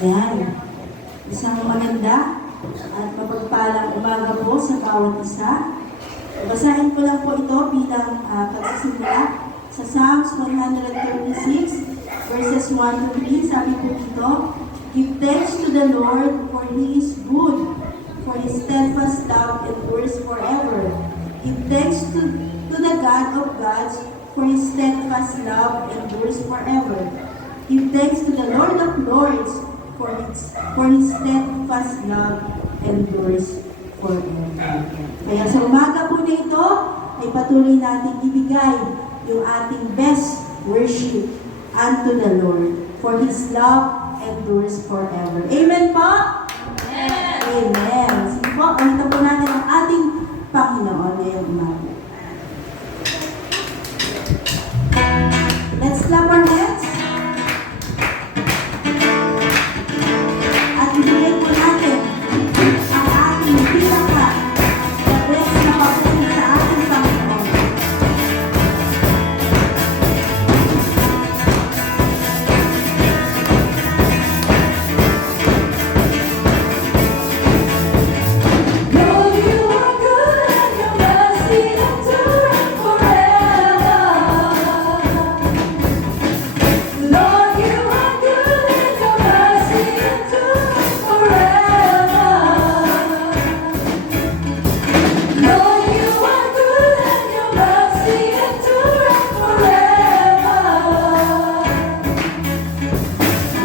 Ayan. Isang maganda at mapagpalang umaga po sa bawat isa. Basahin ko lang po ito bilang pagsisimula sa Psalms 136 verses 1 to 3. Sabi po dito, "Give thanks to the Lord, for He is good, for His steadfast love endures forever. Give thanks to the God of gods, for His steadfast love endures forever. Give thanks to the Lord of lords, for His steadfast love endures forever." Kaya sa umaga po na ito, ay patuloy natin ibigay yung ating best worship unto the Lord, for His love endures forever. Amen po? Amen! Amen. Sige po, pakita po natin ang ating Panginoon ngayong umaga. Let's clap our hands. At ibigay po natin ang ating pinaka-the best na papuri sa ating Panginoon. Lord, you are good and your mercy endureth forever. Lord, you are good and your mercy endureth forever. Lord, you are good and your mercy endureth forever.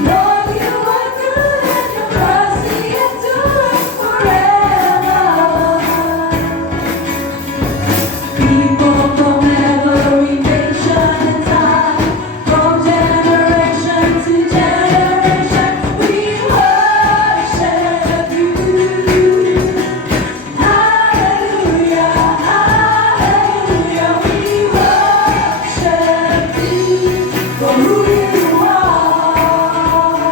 Lord, you are good and your mercy endureth forever. People from every nation and time, from generation to generation, we worship you. Hallelujah, hallelujah, we worship you for who you are.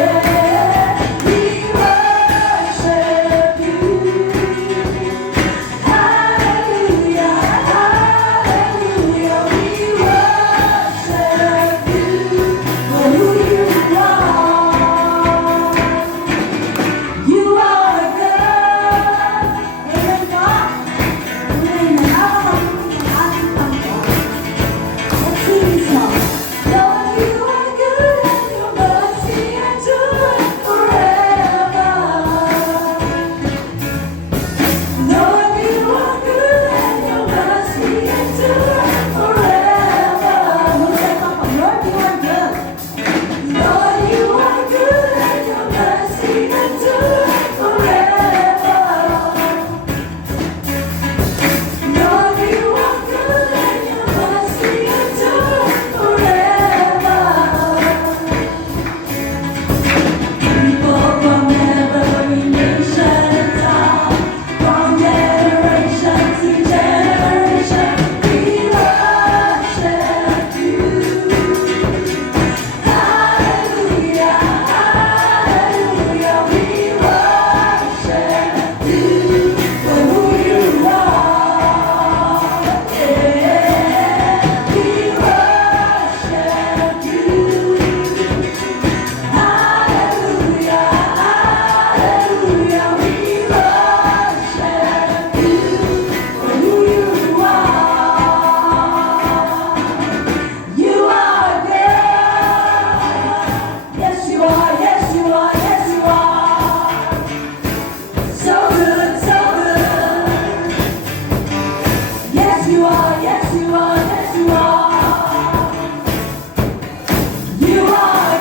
Yeah, we worship you. Hallelujah, hallelujah, we worship you for who you are. You are good. Amen po? Amen. Nakakapagpapuri ang ating Panginoon. Let's sing this song. Lord, you are good and your mercy endureth forever. Lord, you are good and your mercy endureth forever. Lord, you are good. Lord, you are good and your mercy endureth forever. Lord, you are good and your mercy endureth forever. People from every nation and time, from generation to generation, we worship you. Hallelujah, hallelujah, we worship you for who you are. Yeah, we worship you. Hallelujah, hallelujah, we worship you for who you are. You are good. Yes, you are, yes, you are, yes, you are. So good, so good. Yes, you are, yes, you are, yes, you are. You are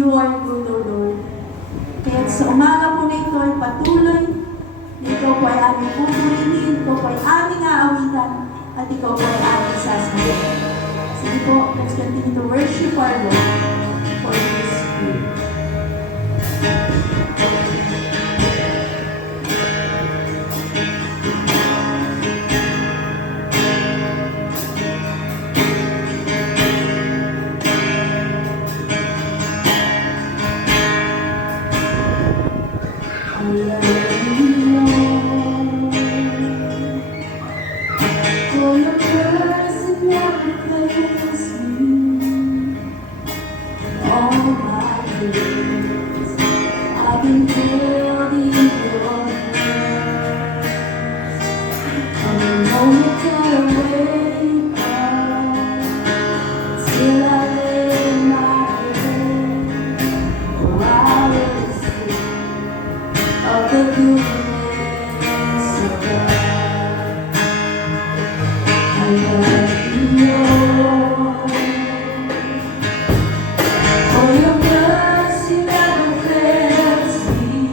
You are good, O Lord. Kaya sa umaga po na ito ay patuloy na ikaw po ay aming pupurihin, ikaw po ay aming aawitan, at ikaw po ay aming sasabihin. Sige po, let's continue to worship our Lord for His good. I love you, Lord. For your mercy never fails me. All my days I've been held in your hands. From the moment that I wake up till I lay my head, oh, I will sing of the goodness of God. I love you, Lord, for your mercy never fails me.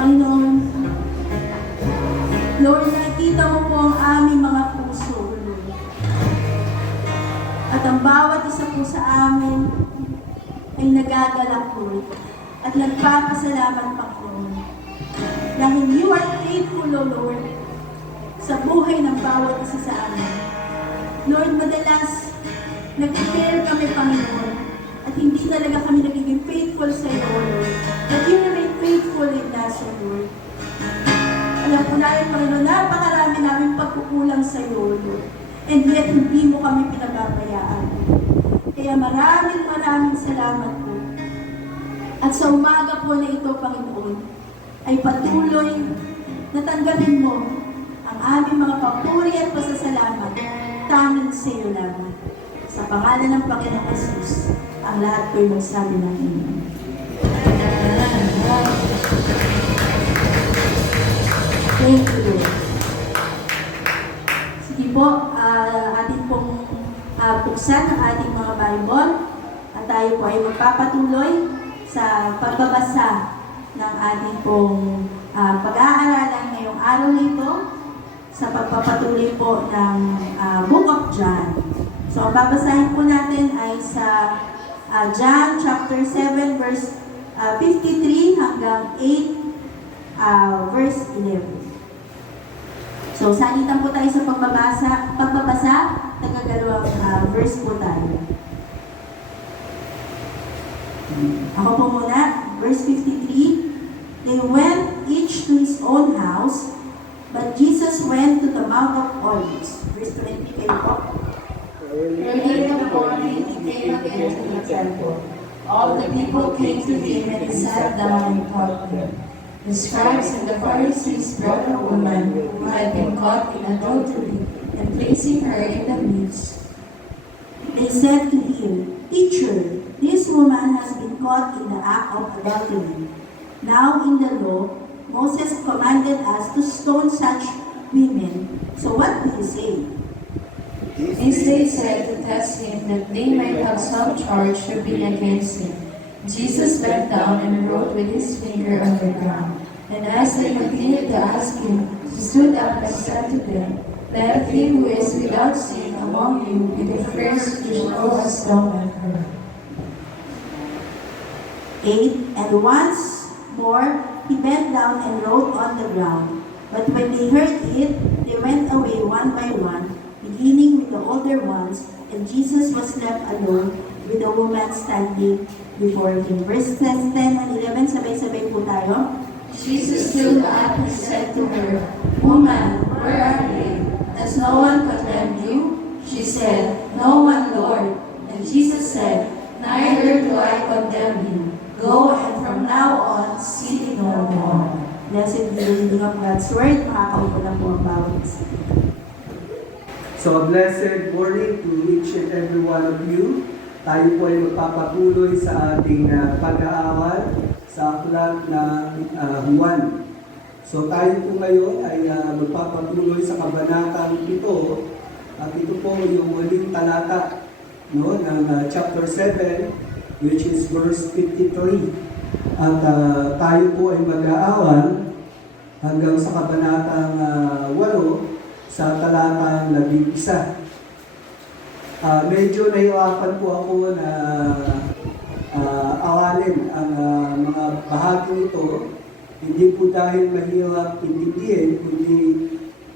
Panginoon, Lord, nakikita mo po ang aming mga puso, Lord. At ang bawat isa po sa amin ay nagagalak, Lord. At nagpapasalamat, Panginoon. Dahil you are faithful, O Lord, sa buhay ng bawat isa sa amin. Lord, madalas nag-prepare kami, Panginoon, at hindi talaga kami nagiging faithful sa iyo, Lord. But you remain faithful in us, O Lord. Alam po namin, Panginoon, napakarami namin pagkukulang sa iyo, Lord. And yet, hindi mo kami pinababayaan. Kaya maraming salamat po. At sa umaga po na ito, Panginoon, ay patuloy na tanggapin mo ang aming mga papuri at pasasalamat tanging sa iyo lamang. Sa pangalan ng Panginoong Jesus, ang lahat ko'y magsabi ng Amen. Thank you, Lord. Sige po, atin pong buksan ang ating mga Bible at tayo po ay magpapatuloy sa pagbabasa ng ating pong pag-aaralan ngayong araw nito sa pagpapatuloy po ng Book of John. So, ang babasahin po natin ay sa John chapter 7 verse 53 hanggang 8 verse 11. So, salitan po tayo sa pagbabasa, tagagalawang verse po tayo. Ako po muna, verse 53. They went each to his own house, but Jesus went to the Mount of Olives. Verse 20 kayo po. Early in the morning, he came again to the temple. All the people came to him, and he sat down and taught them. The scribes and the Pharisees brought a woman who had been caught in adultery, and placing her in the midst, They said to him, Teacher, this woman has been caught in the act of adultery. Now in the law, Moses commanded us to stone such women. So what do you say? this they said to test him, that they might have some charge to bring against him. Jesus bent down and wrote with his finger on the ground. And as they continued to ask him, he stood up and said to them, Let him who is without sin among you be the first to throw a stone at her. 8. And once more he bent down and wrote on the ground. But when they heard it, they went away one by one, beginning with the older ones, and Jesus was left alone with the woman standing before him. Verses 10 and 11, sabay-sabay po tayo. Jesus stood up and said to her, Woman, where are they? Does no one condemn you? She said, No one, Lord. And Jesus said, Neither do I condemn you. Go, and from now on, sin no more. Blessed be the reading of God's Word. Makakaupo na po ang bawat isa. So, a blessed morning to each and every one of you. Tayo po ay magpapatuloy sa ating pag-aaral sa aklat ng Juan. So, tayo po ngayon ay magpapatuloy sa kabanatang ito. At ito po yung uling talata ng chapter 7, which is verse 53. At tayo po ay mag-aaral hanggang sa kabanatang 8 sa talatang 11. Medyo nahirapan po ako na awalin ang mga bahagi ito. Hindi po dahil mahirap intindihin, kundi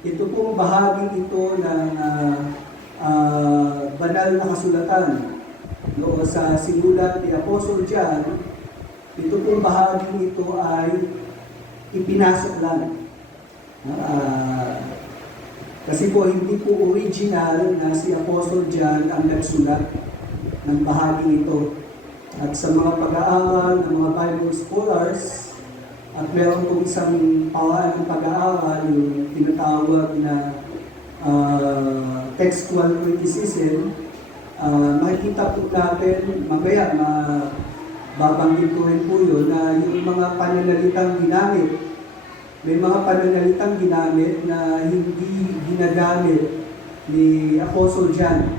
ito pong bahagi ito ng banal na kasulatan. No, sa sinulat ni Apostle John, ito pong bahagi ito ay ipinasok lang. Kasi po hindi po original na si Apostle John ang nagsulat ng bahagi ito. At sa mga pag-aaral ng mga Bible scholars, at meron pong isang paraan ng pag-aaral, yung tinatawag na textual criticism, makikita po natin, mamaya babanggit ko rin po yun, na yung mga pananalitang ginamit, may mga pananalitang ginamit na hindi ginagamit ni Apostle John.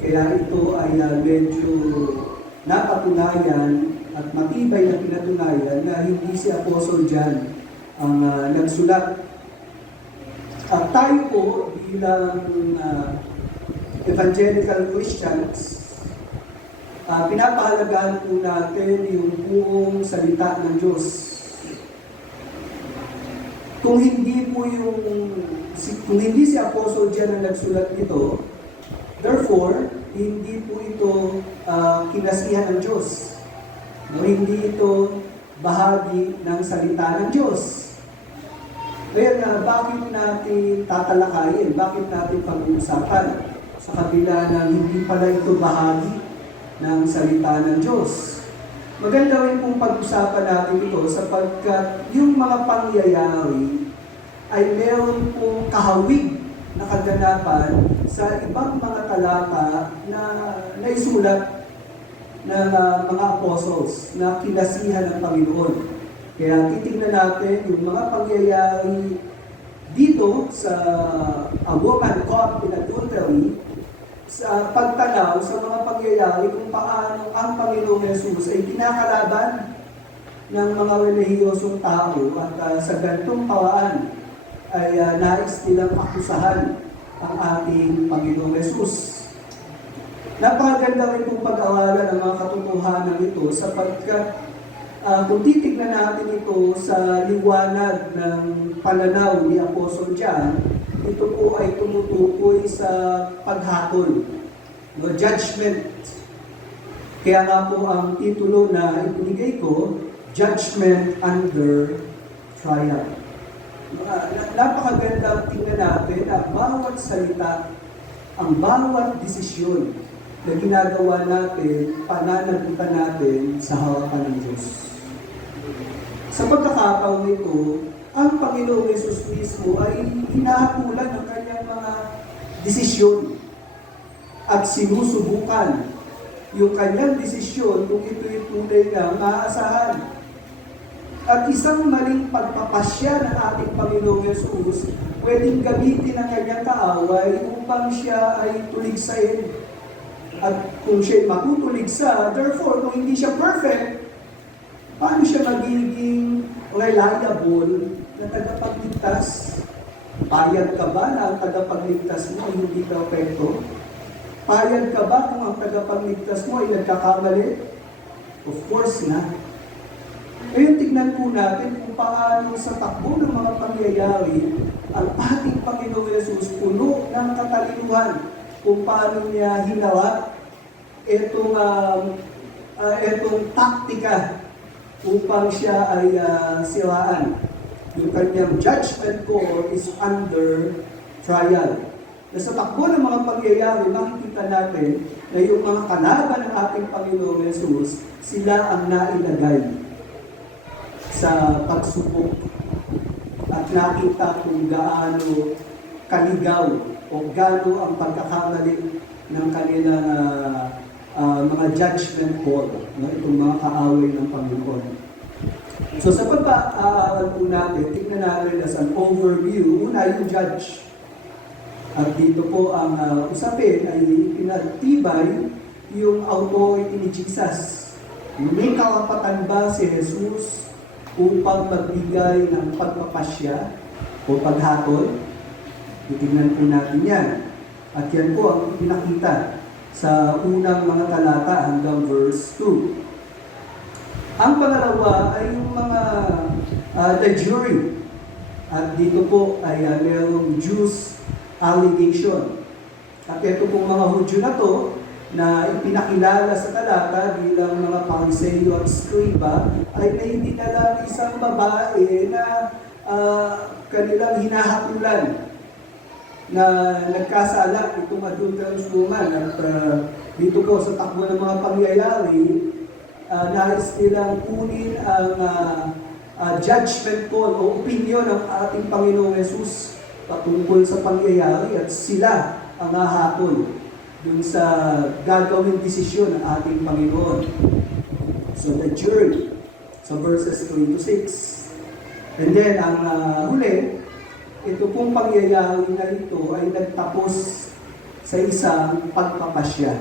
Kaya ito ay medyo napatunayan at matibay na pinatunayan na hindi si Apostle John ang nagsulat. At tayo po bilang evangelical Christians, pinapahalagahan po natin yung buong salita ng Diyos. Kung hindi si Apostle John ang nagsulat nito, therefore, hindi po ito kinasihan ng Diyos. No, hindi ito bahagi ng salita ng Diyos. Kaya bakit natin tatalakayin? Bakit natin pag-uusapan? Sa kabila ng hindi pala ito bahagi ng salita ng Diyos. Maganda rin pong pag-usapan natin ito sapagkat yung mga pangyayari ay meron pong kahawig na kaganapan sa ibang mga talata na naisulat ng mga apostles na kinasihan ng Panginoon. Kaya titingnan natin yung mga pangyayari dito sa A Woman Caught in Adultery, sa pagtanaw sa mga pangyayari kung paano ang Panginoong Yesus ay kinakalaban ng mga relihiyosong tao at sa gantong pawaan ay nais nilang akusahan ang ating Panginoong Yesus. Napakaganda rin pong pag-awalan ng mga katotohanan ito sapagkat kung titignan natin ito sa liwanag ng pananaw ni Apostle John, ito po ay tumutukoy sa paghatol, no, judgment. Kaya nga po ang titulo na ibinigay ko, Judgment Under Trial. Napakaganda tingnan natin na bawat salita, ang bawat desisyon na ginagawa natin, pananagutan natin sa hawakan ng Diyos. Sa pagkakataon nito, ang Panginoong Yesus mismo ay hinahapulan ng kanyang mga desisyon at sinusubukan yung kanyang desisyon kung ito'y tunay na maaasahan. At isang maling pagpapasya ng ating Panginoong Yesus, pwedeng gamitin ng kanyang kaaway upang siya ay tuligsain. At kung siya matutuligsa, therefore, kung hindi siya perfect, paano siya magiging reliable na tagapagligtas? Payag ka ba na ang tagapagligtas mo ay hindi perfecto? Payag ka ba kung ang tagapagligtas mo ay nagkakamali? Of course na. Ngayon tignan po natin kung paano sa takbo ng mga pangyayari ang ating Panginoong Yesus puno ng katalinuhan kung paano niya hinawa itong taktika upang siya ay siraan. Yung kanyang judgment call is under trial. Na sa takbo ng mga pangyayari, makikita natin na yung mga kalaban ng ating Panginoong Yesus, sila ang nailagay sa pagsubok. At nakita kung gaano kaligaw o gaano ang pagkakamali ng kanilang mga judgment call, no? Itong mga kaaway ng Panginoon. So sa pagpapaaral po natin, tignan natin as an overview, una yung judge. At dito po ang usapin ay pinatibay yung authority ni Jesus. May karapatan ba si Jesus upang magbigay ng pagpapasya o paghatol? Titignan po natin yan. At yan po ang pinakita sa unang mga talata hanggang verse 2. Ang pangalawa ay yung mga the jury. At dito po ay mayroong Jews allegation. At ito pong mga Hudyo na to na ipinakilala sa talata bilang mga Pariseyo at Skriba ay may dinala isang babae na kanilang hinahatulan na nagkasala itong adulterous woman. At dito po sa takbo ng mga pangyayari, nais nilang kunin ang judgment call o opinion ng ating Panginoong Yesus patungkol sa pangyayari at sila ang hahatol dun sa gagawing desisyon ng ating Panginoon. So the jury, so verses 3 to 6. And then ang huli, ito pong pangyayari na ito ay nagtapos sa isang pagpapasya,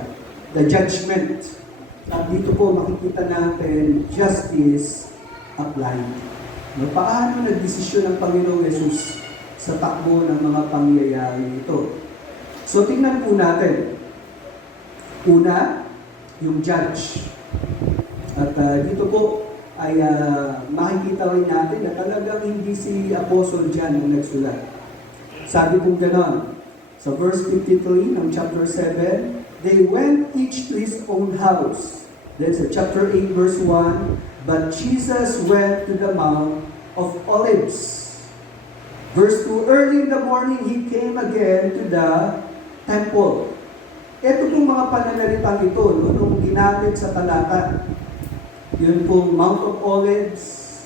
the judgment. At dito po makikita natin justice applied. No, paano nagdesisyon ng Panginoong Yesus sa takbo ng mga pangyayari ito? So tingnan po natin. Una, yung judge. At dito po ay makikita rin natin na talagang hindi si Apostle John ang nagsulat. Sabi kong ganon, sa verse 53 ng chapter 7, they went each to his own house. Then sa chapter 8 verse 1, but Jesus went to the Mount of Olives. Verse 2, early in the morning, he came again to the temple. Ito pong mga pananalitang ito, no, nung ginamit sa talata. Yun pong Mount of Olives,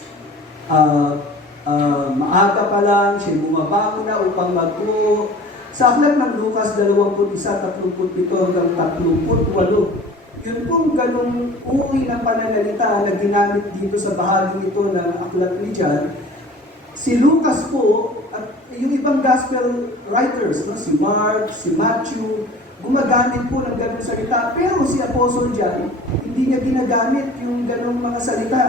maaga pa lang, siya bumabangon na upang magturo. Sa aklat ng Lucas 21:37 hanggang 38, yun pong ganong uri ng pananalita na ginamit dito sa bahagi ito ng aklat ni John. Si Lucas po, at yung ibang gospel writers, no, si Mark, si Matthew, gumagamit po ng ganong salita. Pero si Apostle John, hindi niya ginagamit yung ganong mga salita.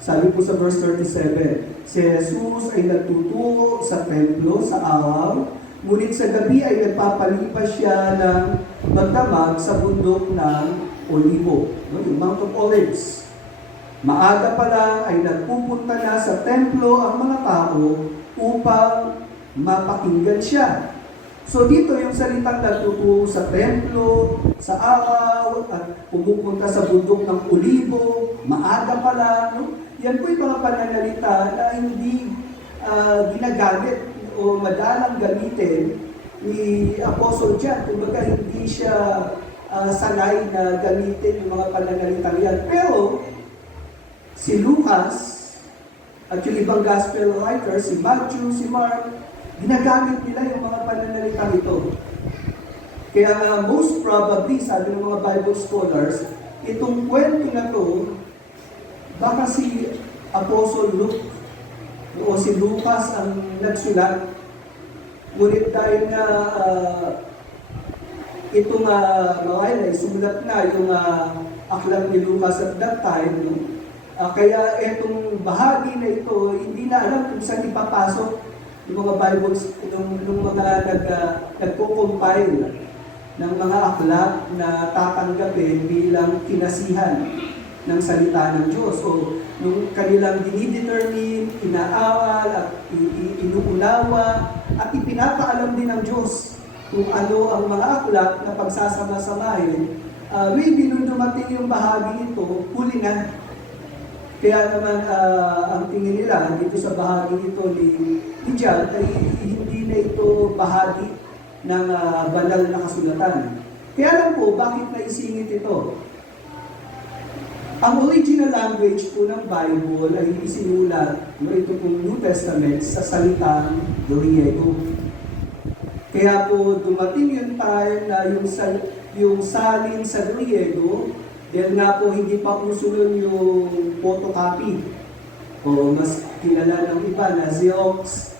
Sabi po sa verse 37, si Jesus ay nagtuturo sa templo sa araw, ngunit sa gabi ay nagpapalipas siya ng magdamag sa bundok ng Olivo, no, yung Mount of Olives. Maaga pa lang ay nagpupunta na sa templo ang mga tao upang mapakinggan siya. So dito yung salitang nagtuturo sa templo, sa araw, at pumupunta sa bundok ng Olivo, maaga pa lang, no? Yan po yung mga pananalita na hindi ginagamit o madalang gamitin ni Apostle John. Kumbaga hindi siya sanay na gamitin yung mga pananalitang yan. Pero si Lucas at yung ibang gospel writers, si Matthew, si Mark, ginagamit nila yung mga pananalitang ito. Kaya most probably, sabi ng mga Bible scholars, itong kwento na to, baka si Apostle Luke o si Lucas ang nagsulat. Ngunit dahil na itong ay sumulat na yung aklat ni Lucas at that time, kaya itong bahagi na ito, hindi na alam kung saan ipapasok yung mga Bibles, yung mga nagpo-compile ng mga aklat na tatanggapin bilang kinasihan ng salita ng Diyos. O nung kanilang dinidetermine, inaaral, at inuunawa, at ipinapaalam din ng Diyos kung ano ang mga aklat na pagsasama-samahin, maybe nung dumating yung bahagi ito, huli na. Kaya naman, ang tingin nila dito sa bahagi ito ni John ay hindi na ito bahagi ng banal na kasulatan. Kaya lang po, bakit naisingit ito? Ang original language po ng Bible ay isinulat, ito pong New Testament, sa salitang Griego. Kaya po dumating yung time na yung salin sa Griego, dahil nga po hindi pa uso yung photocopy, o mas kilala ng iba na Xerox.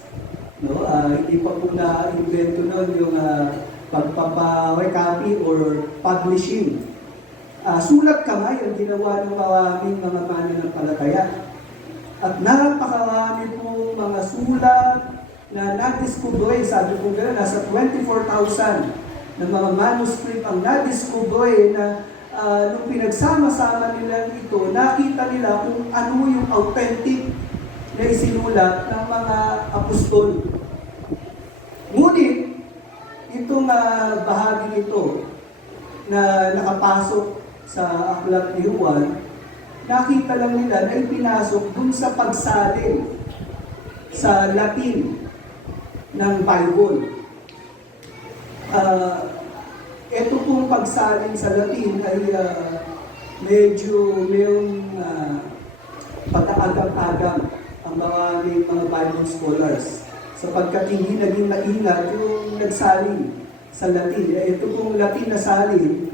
No? Hindi pa po na-invento nun yung pagpapa-copy or publishing. Sulat kamay ang ginawa ng maraming mga mananampalataya. At napakarami pong mga sulat na na-discover, sabi ko gano'n, nasa 24,000 na mga manuscript ang na-discover na nung pinagsama-sama nila ito, nakita nila kung ano yung authentic na isinulat ng mga apostol. Ngunit, itong bahagi ito na nakapasok sa aklat ni Juan, nakita lang nila na ipinasok dun sa pagsalin sa Latin ng Bible. Ito pong pagsalin sa Latin ay medyo mayroong pag-aagam-agam ang mga Bible scholars, sapagkat hindi naging maingat yung nagsalin sa Latin. Ito pong Latin na salin,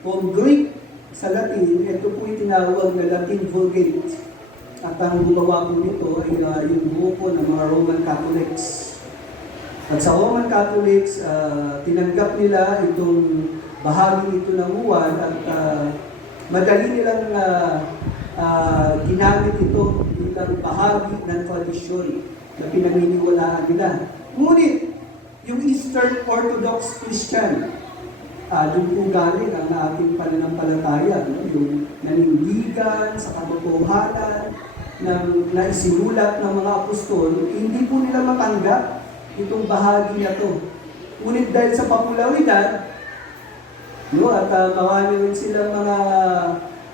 kung Greek sa Latin, ito po yung tinawag na Latin Vulgate. At ang gumawa po nito ay yung grupo ng mga Roman Catholics. At sa Roman Catholics, tinanggap nila itong bahagi ito ng Juan at Madali nilang ginamit ito bilang bahagi ng tradisyon na pinaniniwalaan nila. Ngunit, yung Eastern Orthodox Christian, doon po galing ang ating pananampalataya, no? Yung nanindigan sa katotohanan na isinulat ng mga apostol, hindi po nila matanggap itong bahagi na to. Ngunit dahil sa popularidad, no, at marami rin silang mga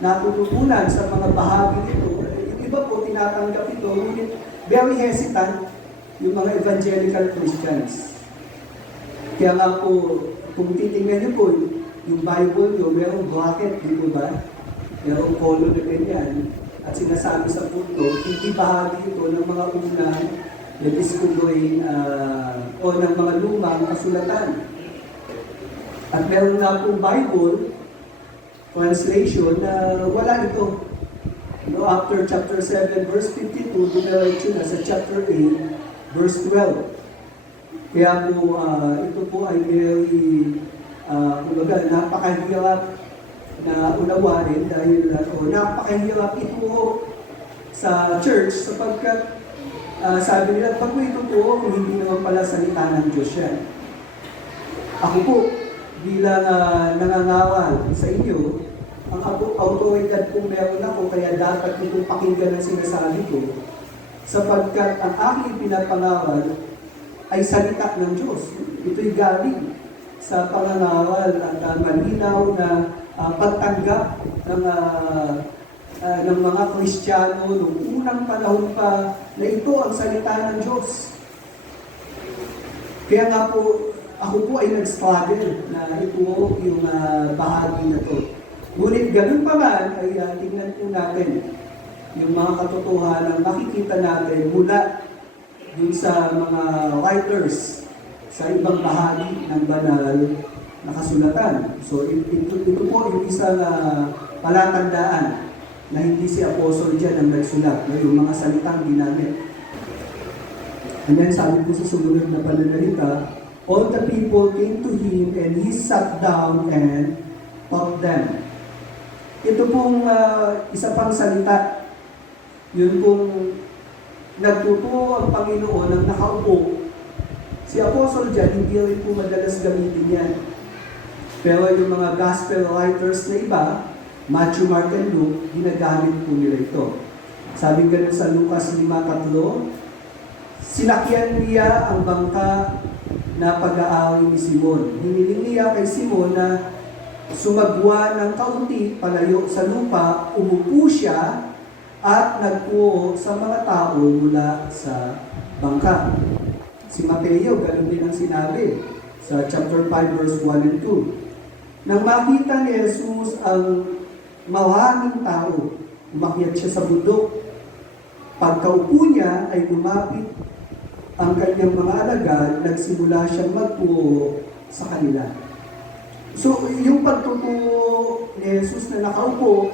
natututunan sa mga bahagi nito, yung iba po tinatanggap ito, ngunit very hesitant yung mga evangelical Christians. Kaya nga po, kung titingnan niyo po, yung Bible nyo, merong bracket, di po ba? Merong column na ganyan. At sinasabi sa punto, hindi bahagi ito ng mga unang na-discovery o ng mga lumang kasulatan. At meron nga pong Bible translation na wala ito. No, after chapter 7, verse 52, dumiretso na sa chapter 8, verse 12. Kaya po, ito po ay very, napakahirap na unawain dahil napakahirap ituro sa church sapagkat sabi nila, pag may ituturo, kung hindi naman pala salita ng Diyos yan. Ako po, bilang nangangawal sa inyo, ang autoridad po meron ako, kaya dapat itong pakinggan ang sinasabi ko, sapagkat ang aking pinapangawal ay salita ng Diyos. Ito'y galing sa pangangawal at malinaw na pagtanggap ng mga Kristiyano noong unang panahon pa na ito ang salita ng Diyos. Kaya nga po, ako po ay nag-struggle na ito yung bahagi na to. Ngunit ganun pa man, ay tingnan po natin yung mga katotohanan makikita natin mula dun sa mga writers sa ibang bahagi ng banal na kasulatan. So ito po yung isang palatandaan na hindi si Apostle dyan ang nagsulat, no? Yung mga salitang ginamit. And then sabi po sa sumunod na pananalita, all the people came to him and he sat down and taught them. Ito pong isa pang salita, yun pong nagtuturo ang Panginoon ng nakaupo. Si Apostle dyan, hindi rin po madalas gamitin yan. Pero yung mga gospel writers na iba, Matthew, Mark, and Luke, ginagamit po nila ito. Sabi ganun sa Lucas 5:3, sinakyan niya ang bangka na pag-aaway ni Simon. Hiniling niya kay Simon na sumagwa ng kaunti palayo sa lupa, umupo siya at nagturo sa mga tao mula sa bangka. Si Mateo, ganun din ang sinabi sa chapter 5, verse 1 and 2. Nang makita ni Jesus ang maraming tao, umakyat siya sa bundok. Pagkaupo niya ay lumapit ang kanyang mga alagad, nagsimula siyang magturo sa kanila. So, yung pagtuturo ni Jesus na nakaupo,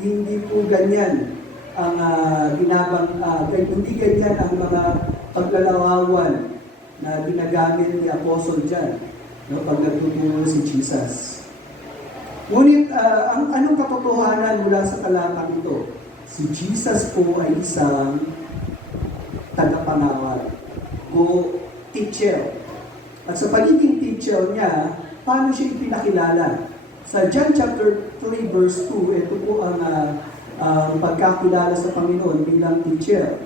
hindi po ganyan ang hindi ganyan ang mga paglalawawan na ginagamit ni Apostle dyan, no, pag nagtuturo si Jesus. Ngunit, anong katotohanan mula sa talatang ito? Si Jesus po ay isang tagapangawal o teacher. At sa pagiging teacher niya, paano siya ipinakilala? Sa John chapter 3 verse 2, ito po ang pagkakilala sa Panginoon bilang teacher.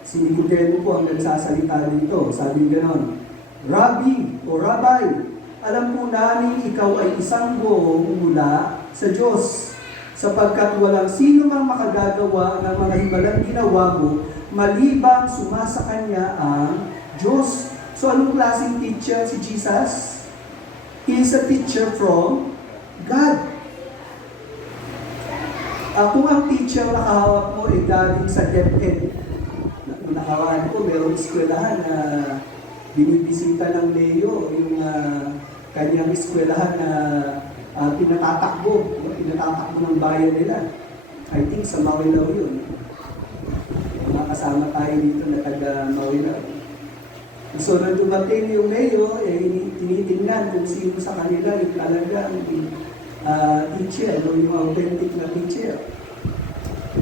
Si Nicodemo po ang nagsasalita dito. Sabi gano'n, Rabbi o Rabbi, alam po namin ikaw ay isang gurong mula sa Diyos, sapagkat walang sino mang makagagawa ng mga himalang ginawa mo, malibang sumasa kanya ang Diyos. So anong klaseng teacher si Jesus? He is a teacher from God. Kung ang teacher na kahawak mo ay galing sa DepEd, nakawan ko, mayroong eskwelahan na binibisita ng Leo, yung kanyang eskwelahan na tinatatakbo ng bayan nila. I think sa Marilao yun. Mga kasama tayo dito na taga Marilao. So, nung dumating yung Leo, tinitingnan kung sino sa kanila yung talagang teacher, no? Yung authentic na teacher.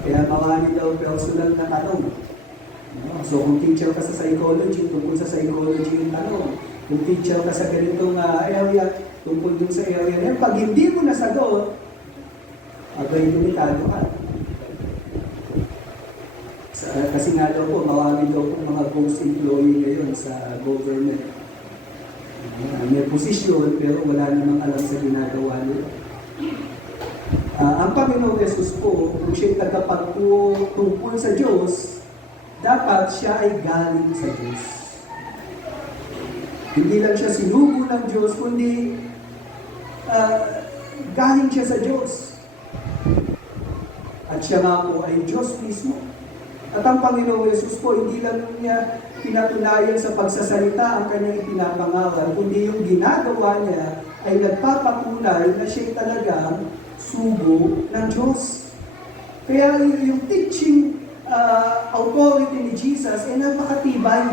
Kaya marami daw personal na tanong. No? So kung teacher ka sa psychology, tungkol sa psychology yung tanong. Kung teacher ka sa ganitong area, tungkol dun sa area na yan, pag hindi mo nasagot, abay delikado ka. Kasi nga daw po, marami daw po mga ghost employee ngayon sa government. May posisyon, pero wala namang alam sa ginagawa nila. Ang Panginoong Jesus po, kung siya'y tagapagtungkol sa Diyos, dapat siya ay galing sa Diyos. Hindi lang siya sinugo ng Diyos, kundi galing siya sa Diyos. At siya nga po ay Diyos mismo. At ang Panginoong Jesus po, hindi lang niya pinatunayan sa pagsasalita ang kanyang ipinapangaral, kundi yung ginagawa niya ay nagpapatunay na siya talagang sugo ng Diyos. Kaya yung teaching authority ni Jesus ay napakatibay.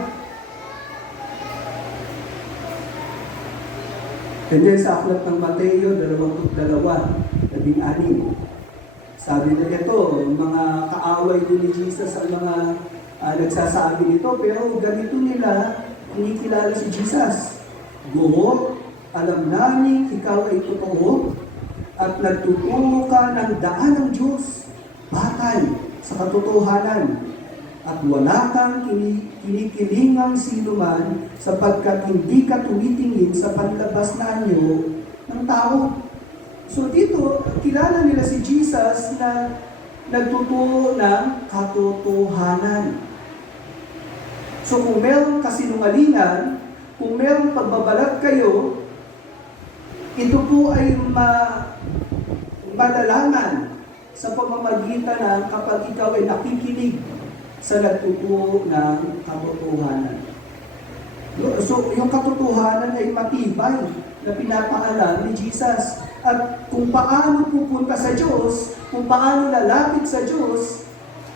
And then sa aklat ng Mateo 22:16, sabi na ito, mga kaaway din ni Jesus ang mga nagsasabi nito, pero ganito nila kinikilala si Jesus. Guro, alam namin ikaw ay totoo at nagtuturo ka ng daan ng Diyos, batay sa katotohanan, at wala kang kinikilingang sinuman sapagkat hindi ka tumitingin sa panlabas na anyo ng tao. So dito, kilala nila si Jesus na nagtuturo ng katotohanan. So kung meron kasinungalingan, kung meron pagbabalat kayo, ito po ay madalaman sa pamamagitan ng kapag ikaw ay nakikinig sa nagtuturo ng katotohanan. So yung katotohanan ay matibay na pinapaalam ni Jesus. At kung paano pupunta sa Diyos, kung paano lalapit sa Diyos,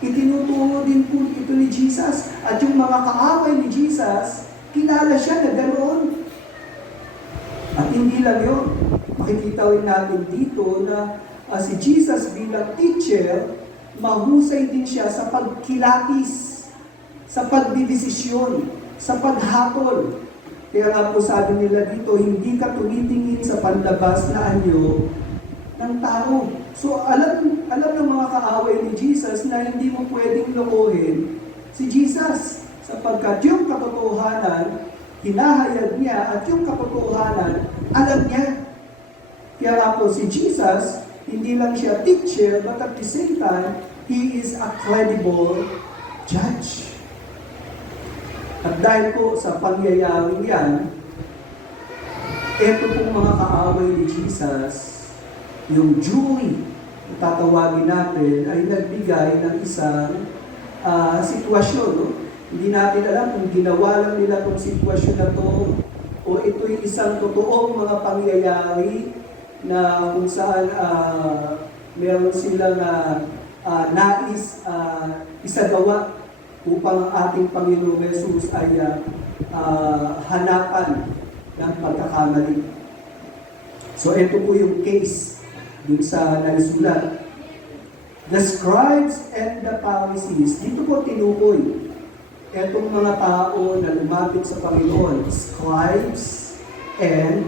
itinuturo din po ito ni Jesus. At yung mga kaaway ni Jesus, kilala siya na ganoon. At hindi lang yun. Makikita rin natin dito na si Jesus bilang teacher, mahusay din siya sa pagkilatis, sa pagdidesisyon, sa paghatol. Kaya nga po sabi nila dito, hindi ka tumitingin sa panlabas na anyo ng tao. So alam ng mga kaaway ni Jesus na hindi mo pwedeng lokohin si Jesus. Sapagkat yung katotohanan, hinahayag niya, at yung katotohanan, alam niya. Kaya nga po si Jesus, hindi lang siya teacher, but at the same time, He is a credible judge. At dahil po sa pangyayaring yan, ito pong mga kaaway ni Jesus, yung jury, tatawagin natin, ay nagbigay ng isang sitwasyon. No? Hindi natin alam kung ginawa lang nila itong sitwasyon na to o ito'y isang totoong mga pangyayari na kung saan meron silang nais isagawa upang ang ating Panginoong Jesus ay hanapan ng pagkakamali. So ito po yung case dun sa naisulat. The scribes and the Pharisees, dito po tinukoy etong mga tao na lumapit sa Panginoon, scribes and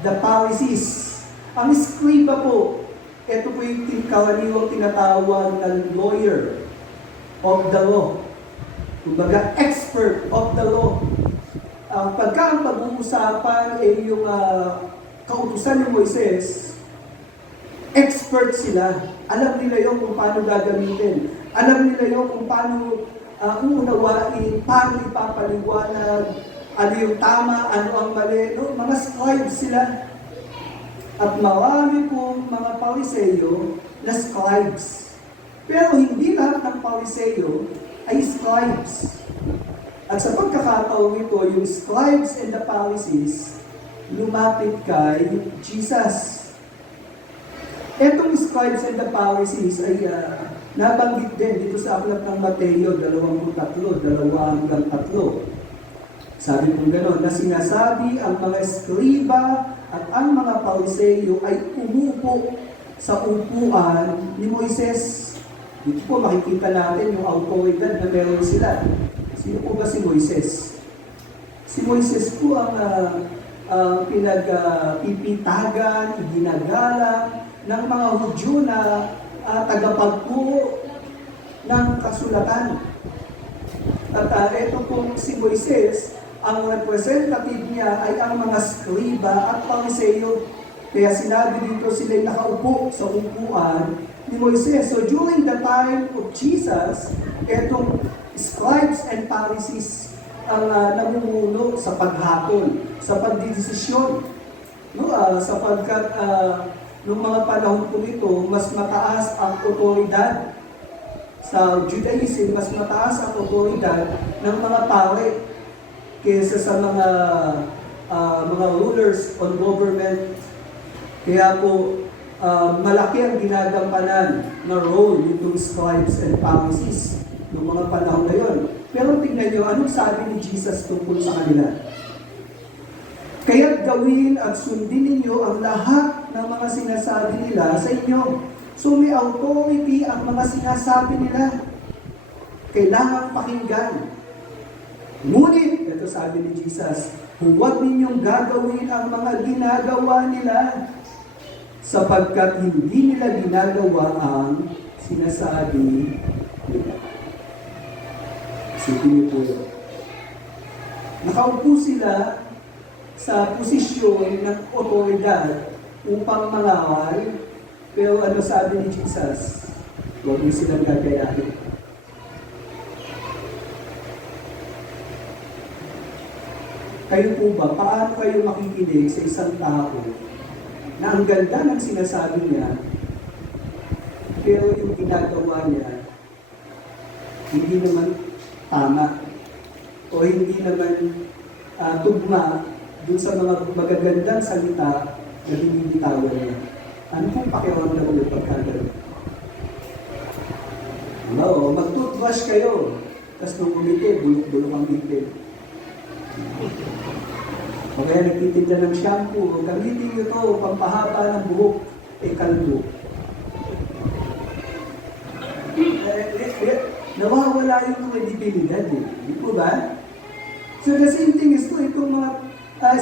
the Pharisees. Ang scriba po, ito po yung karaniwang tinatawag na lawyer of the law. Kumbaga, expert of the law. Pagka ang pag-uusapan ay yung kautusan ni Moises, expert sila. Alam nila yung kung paano gagamitin. Alam nila yung kung paano uunawain, paano ipapaliwanag, ano yung tama, ano ang mali. No? Mga scribes sila. At marami po mga Pariseo na scribes. Pero hindi lahat ng Pariseo ay scribes. At sa pagkakataon ito, yung scribes and the Pharisees lumapit kay Jesus. Etong scribes and the Pharisees ay nabanggit din dito sa aklat ng Mateo 23:2-3. Sabi kong gano'n, na sinasabi ang mga eskriba at ang mga Pariseo ay umupo sa upuan ni Moises. Dito po makikita natin yung autoridad na meron sila. Sino po ba si Moises? Si Moises po ang pinagpipitagan, iginagalang ng mga Hudyo na tagapagturo ng kasulatan. At ito pong si Moises, ang representative niya ay ang mga skriba at Pariseo. Kaya sinabi dito sila'y nakaupo sa upuan ni Moises. So during the time of Jesus, itong scribes and Pharisees ang namumuno sa paghapon, sa pagdidesisyon. No? Sapagkat noong mga panahon po ito, mas mataas ang otoridad. Sa Judaism, mas mataas ang otoridad ng mga pare kaysa sa mga rulers on government. Kaya po, malaki ang ginagampanan na role nitong scribes and Pharisees noong mga panahon na yon. Pero tingnan nyo, anong sabi ni Jesus tungkol sa kanila? Kaya't gawin at sundin ninyo ang lahat ng mga sinasabi nila sa inyo. So may authority ang mga sinasabi nila. Kailangan pakinggan. Ngunit, ito sabi ni Jesus, huwag ninyong gagawin ang mga ginagawa nila sapagkat hindi nila ginagawa ang sinasabi nila. Isipin niyo po yun. Nakaupo sila sa posisyon ng otoridad upang mangawal, pero ano sabi ni Jesus? Huwag niyo silang gagayahin. Kayo po ba, paano kayo makikinig sa isang tao na ang ganda ng sinasabi niya, pero yung ginagawa niya, hindi naman tama, o hindi naman tugma dun sa mga magagandang salita na binibitawan niya? Ano pong pakiramdam mo pagkagano'n? Oo, mag-toothbrush kayo, tapos nung umiti, bulok-bulok ang bibig. O kaya nagtitinda ng shampoo, gamitin nyo ito, pampahaba ng buhok, kalbo. Nawawala yung kredibilidad eh. Di po ba? So the same thing is to itong mga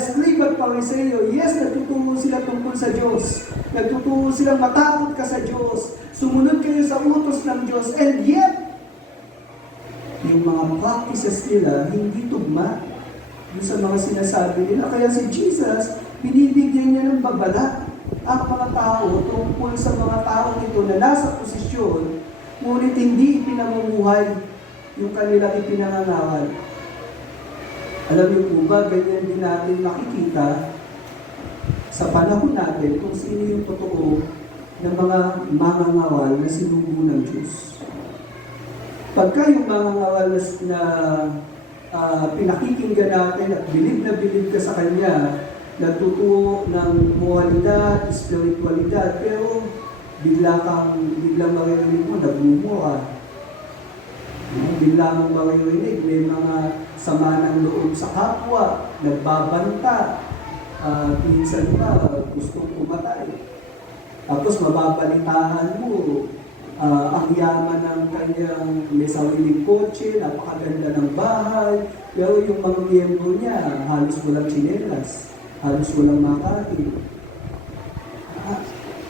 scribe at Pariseo. Yes, nagtuturo sila tungkol sa Diyos. Nagtuturo silang matakot ka sa Diyos. Sumunod kayo sa utos ng Diyos. And yet, yung mga practices nila hindi tugma yung sa mga sinasabi nila. Kaya si Jesus, binibigyan niya ng babala ang mga tao tungkol sa mga tao ito na nasa posisyon, ngunit hindi pinamumuhay yung kanilang ipinangangaral. Alam niyo po ba, ganyan din natin makikita sa panahon natin kung sino yung totoo ng mga mangangawal na sinugo ng Diyos. Pagka yung mangangawal na pinakikinggan natin at bilib na bilib ka sa Kanya, nagtuturo ng moralidad, spiritualidad, pero biglang maririnig mo, nagmumura. Biglang maririnig, may mga sama ng loob sa kapwa, nagbabanta, minsan pa gustong pumatay. Tapos mababalitaan mo, ang yaman ng kanyang may sariling kotse, napakaganda ng bahay, pero yung mga miyembro niya, halos walang tsinelas, halos walang makain.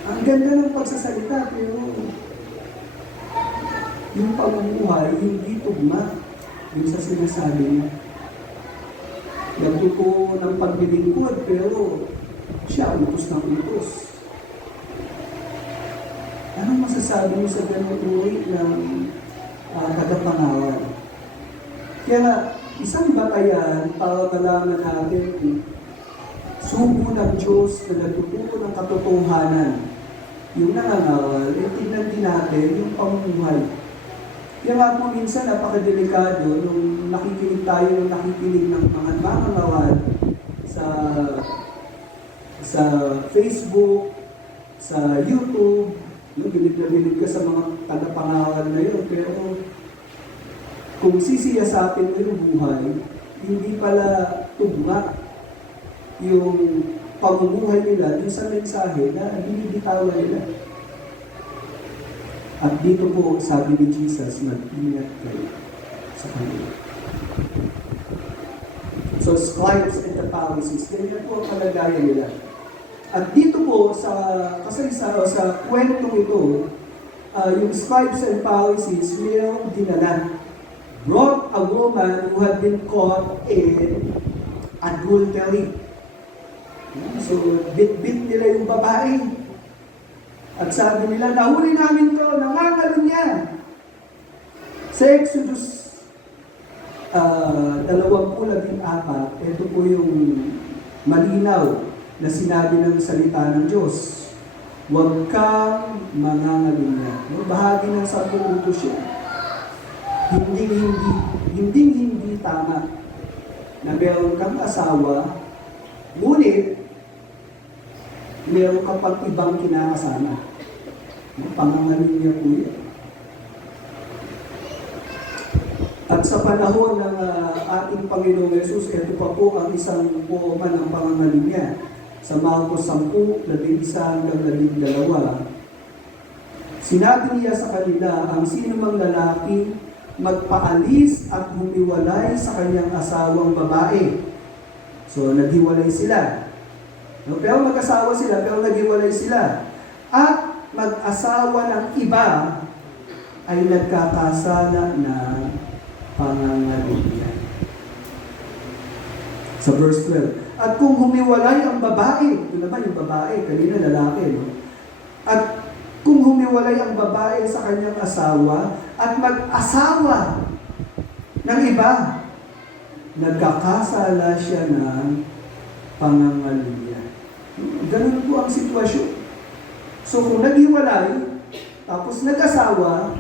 Ang ganda ng pagsasalita, pero yung pamumuhay, hindi tugma yung sa sinasabi niya. Nagtuturo ng paglilingkod, pero siya utos ng utos. Anong masasabi mo sa ganung uri ng tagapangaral? Kaya isang batayan para malaman natin sugo ng Diyos na nagtuturo ng katotohanan. Yung nangangawal, tignan din natin yung pamumuhay. Kaya nga po minsan napakadelikado nung nakikinig ng mga nangangawal sa Facebook, sa YouTube, bilib na bilib ka sa mga tagapangaral na yun, pero kung sisiyasapin mo yung buhay, hindi pala tugma yung pamumuhay nila dun sa mensahe na binibitawan nila. At dito po, sabi ni Jesus, mag-ingat kayo sa kanila. So, scribes and the Pharisees, ganyan po ang kalagayan nila. At dito po, sa kwentong ito, yung scribes and Pharisees, mayroong dinala. Brought a woman who had been caught in adultery. So, bit-bit nila yung babae. At sabi nila, nahuli namin to, nangangalan niya. Sa Exodus 20:14, ito po yung malinaw na sinabi ng salita ng Diyos. Huwag kang mangangalan niya. No? Bahagi ng 10 utos siya. Hindi tama na meron kang asawa, ngunit meron kang pang ibang kinakasama. Pangangalan niya po yan. At sa panahon ng ating Panginoong Yesus, ito pa po ang isang forma ng pangangalan niya. Sa Marcos 10:11-12, sinabi niya sa kanila, ang sinumang lalaki magpaalis at humiwalay sa kanyang asawang babae. So, naghiwalay sila. No, pero mag-asawa sila, pero naghiwalay sila. At mag-asawa ng iba ay nagkakasala na pangangaluyan. Sa verse 12. At kung humiwalay ang babae, ito naman yung babae, kanina lalaki, no? At kung humiwalay ang babae sa kanyang asawa at mag-asawa ng iba, nagkakasala siya ng pangangaluyan. Ganun po ang sitwasyon. So kung naghiwalay, tapos nag-asawa,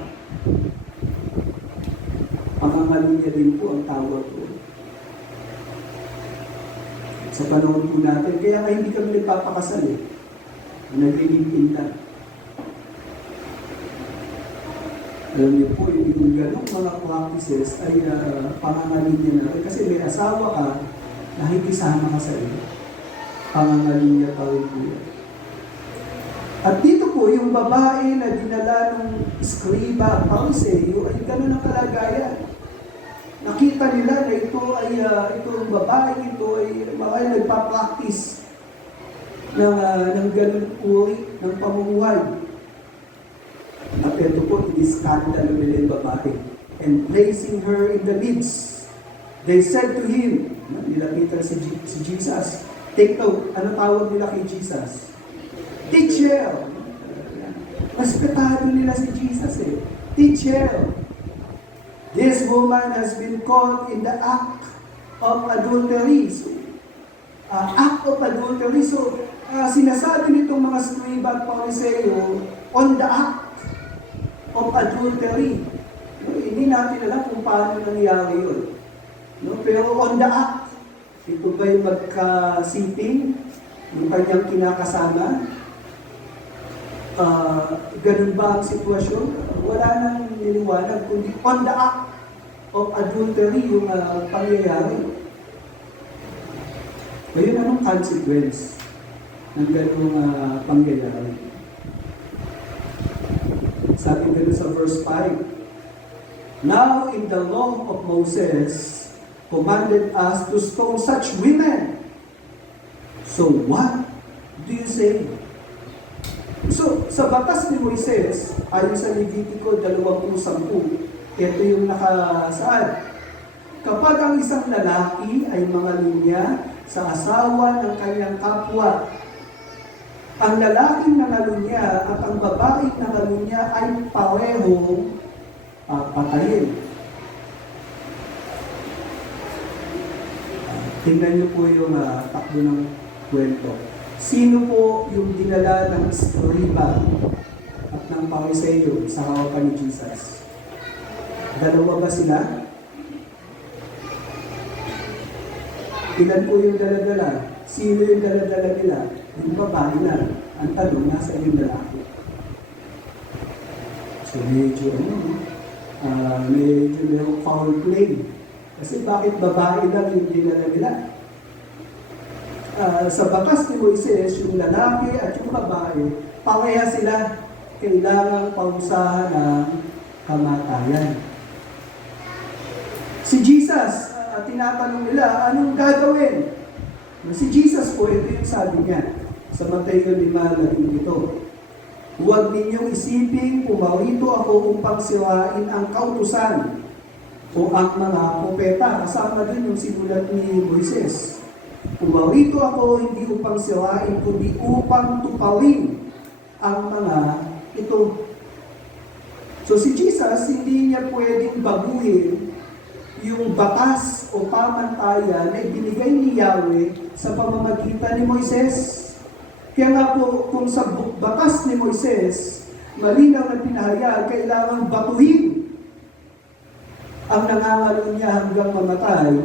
pangangaluyan din po ang tawag po. Sa panahon po natin, kaya nga hindi kami nagpapakasal eh. Nag-live-in lang. Alam niyo po, yung ganong mga practices ay pangangaluyan na. Kasi may asawa ka, nakikisama ka sa iyo. Pangangaluyan pa rin po yan. At dito po, yung babae na dinala ng skriba, Pariseo, ay gano'n ang kalagayan. Nakita nila na itong babae ito ay mga nagpa-practice ng ganun uri ng pamumuhay. At ito po, iniskandalo nila yung babae. And placing her in the midst, they said to him, nilapitan si Jesus. Take note, ano tawag nila kay Jesus? Teacher! Respetado nila si Jesus eh. Teacher! This woman has been caught in the act of adultery. So, act of adultery. So, sinasabi nitong mga scriba at Pariseo, on the act of adultery. No, hindi natin alam kung paano nangyari yun. No, pero on the act, ito ba yung magkasiping, yung kanyang kinakasama? Ganun ba ang sitwasyon? Wala nang niliwanag, kundi on the act of adultery yung pangyayari. Ngayon, anong consequence ng ganung pangyayari? Sabi ganun sa verse 5, Now in the law of Moses commanded us to stone such women. So what do you say? So, sa batas ni Moises, ayon sa Levitico 20:10, ito yung nakasaad. Kapag ang isang lalaki ay mangalunya sa asawa ng kanyang kapwa, ang lalaking nangalunya at ang babaeng nangalunya ay parehong patayin. Tingnan niyo po yung takbo ng kwento. Sino po yung dinala ng skriba at ng Pariseo sa hawakan ni Jesus? Dalawa ba sila? Ilan po yung dala-dala? Sino yung dala-dala nila? Yung babae na. Ang tanong, nasa yung lalaki. So medyo merong foul play. Kasi bakit babae lang yung dinala nila? sa bakas ni Moises, yung lalaki at yung babae, pareha sila kailangang pausahan ng kamatayan. Si Jesus, tinatanong nila, anong gagawin? Si Jesus po, ito yung sabi niya sa Mateo 5:17. Huwag ninyong isiping pumarito ako upang sirain ang kautusan o ang mga propeta. Kasama din yung sinulat ni Moises. Pumarito ako hindi upang sirain, kundi upang tuparin ang mga ito. So si Jesus, hindi niya pwedeng baguhin yung batas o pamantayan na ibinigay ni Yahweh sa pamamagitan ni Moises. Kaya nga po, kung sa batas ni Moises, malinaw na pinahayag, kailangan batuhin ang nangangalo niya hanggang mamatay.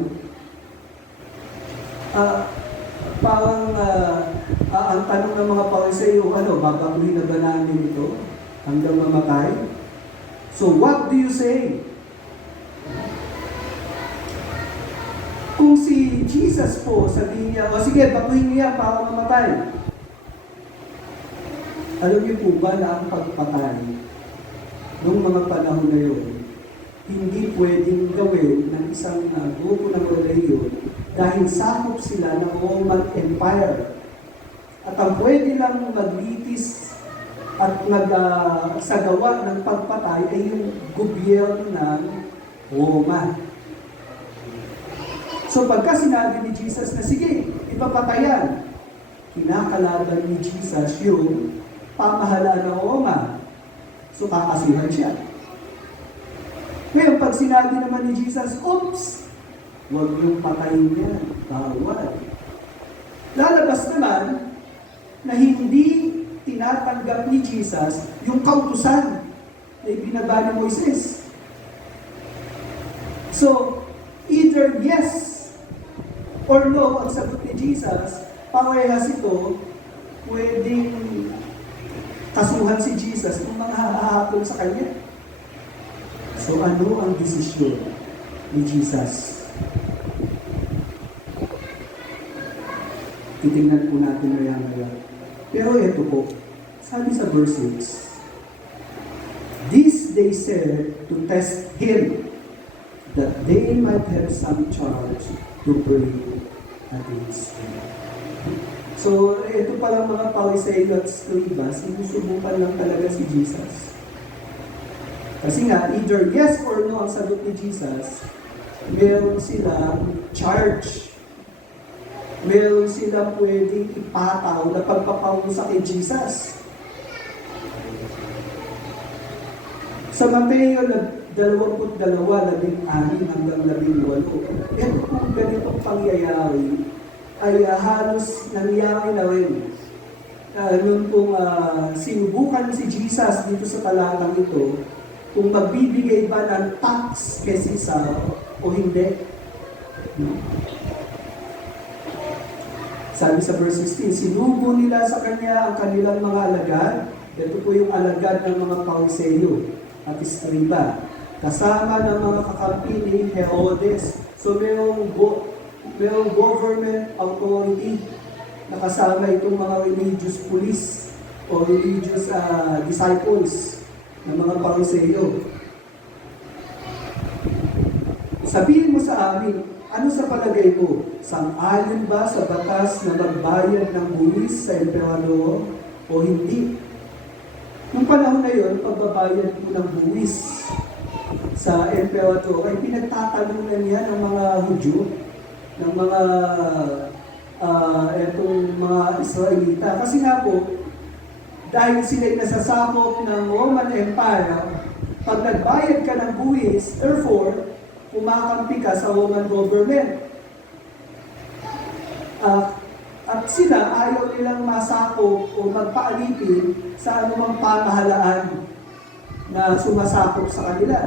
Ang tanong ng mga Pariseo, babatuhin na ba namin ito hanggang mamatay? So what do you say? Kung si Jesus po, sabihin niya, sige, batuhin niya para mamatay. Alam niyo po ba na ang pagpatay noong mga panahon na yun, hindi pwedeng gawin ng isang grupo ng reliyon dahil sakop sila ng Roman Empire. At ang pwede lang maglitis at nagsagawa ng pagpatay ay yung gobyerno ng Roma. So pagka sinabi ni Jesus na sige, ipapatayan, kinakalaban ni Jesus yung pamahalaan ng Roma. So kakasihan siya. Ngayon, pag sinabi naman ni Jesus, oops, huwag yung patayin niya, bawal. Lalabas naman na hindi tinatanggap ni Jesus yung kautusan na ibinaba ni Moises. So, either yes or no ang sagot ni Jesus, parehas ito, pwedeng kasuhan si Jesus kung mga hahapon sa kanya. So ano ang desisyon ni Jesus? Titingnan po natin maya-maya. Pero ito po, sabi sa verse 6, this they said to test him, that they might have some charge to bring against him. So, ito palang mga Pariseo at Scribas, sinusubukan lang talaga si Jesus. Kasi nga, either yes or no ang sagot ni Jesus, meron silang charge. Meron silang pwedeng ipataw na pagpaparusa kay Jesus. Sa Mateo 22:16 hanggang 18, ito kung ganitong pangyayari, ay halos nangyari na rin. Noon pong sinubukan si Jesus dito sa talatang ito, kung magbibigay ba ng tax kay Caesar o hindi. Sabi sa verse 16, sinubo nila sa kanya ang kanilang mga alagad. Ito po yung alagad ng mga Pariseo at Escriba. Kasama ng mga kakampi ni Herodes. So merong government authority na kasama itong mga religious police o religious disciples ng mga Pariseo. Sabihin mo sa amin, ano sa palagay mo? Sang-ayon ba sa batas na magbayad ng buwis sa emperador o hindi? Noong panahon na yun, pagbabayad mo ng buwis sa emperador ay pinagtatanungan niya ng mga Hudyo, ng mga mga Israelita. Kasi nga po, dahil sila'y nasasakop ng Roman Empire, pag nagbayad ka ng buwis, therefore, kumakampi ka sa Roman government. At sila ayaw nilang masakop o magpaalipin sa anumang pamahalaan na sumasakop sa kanila.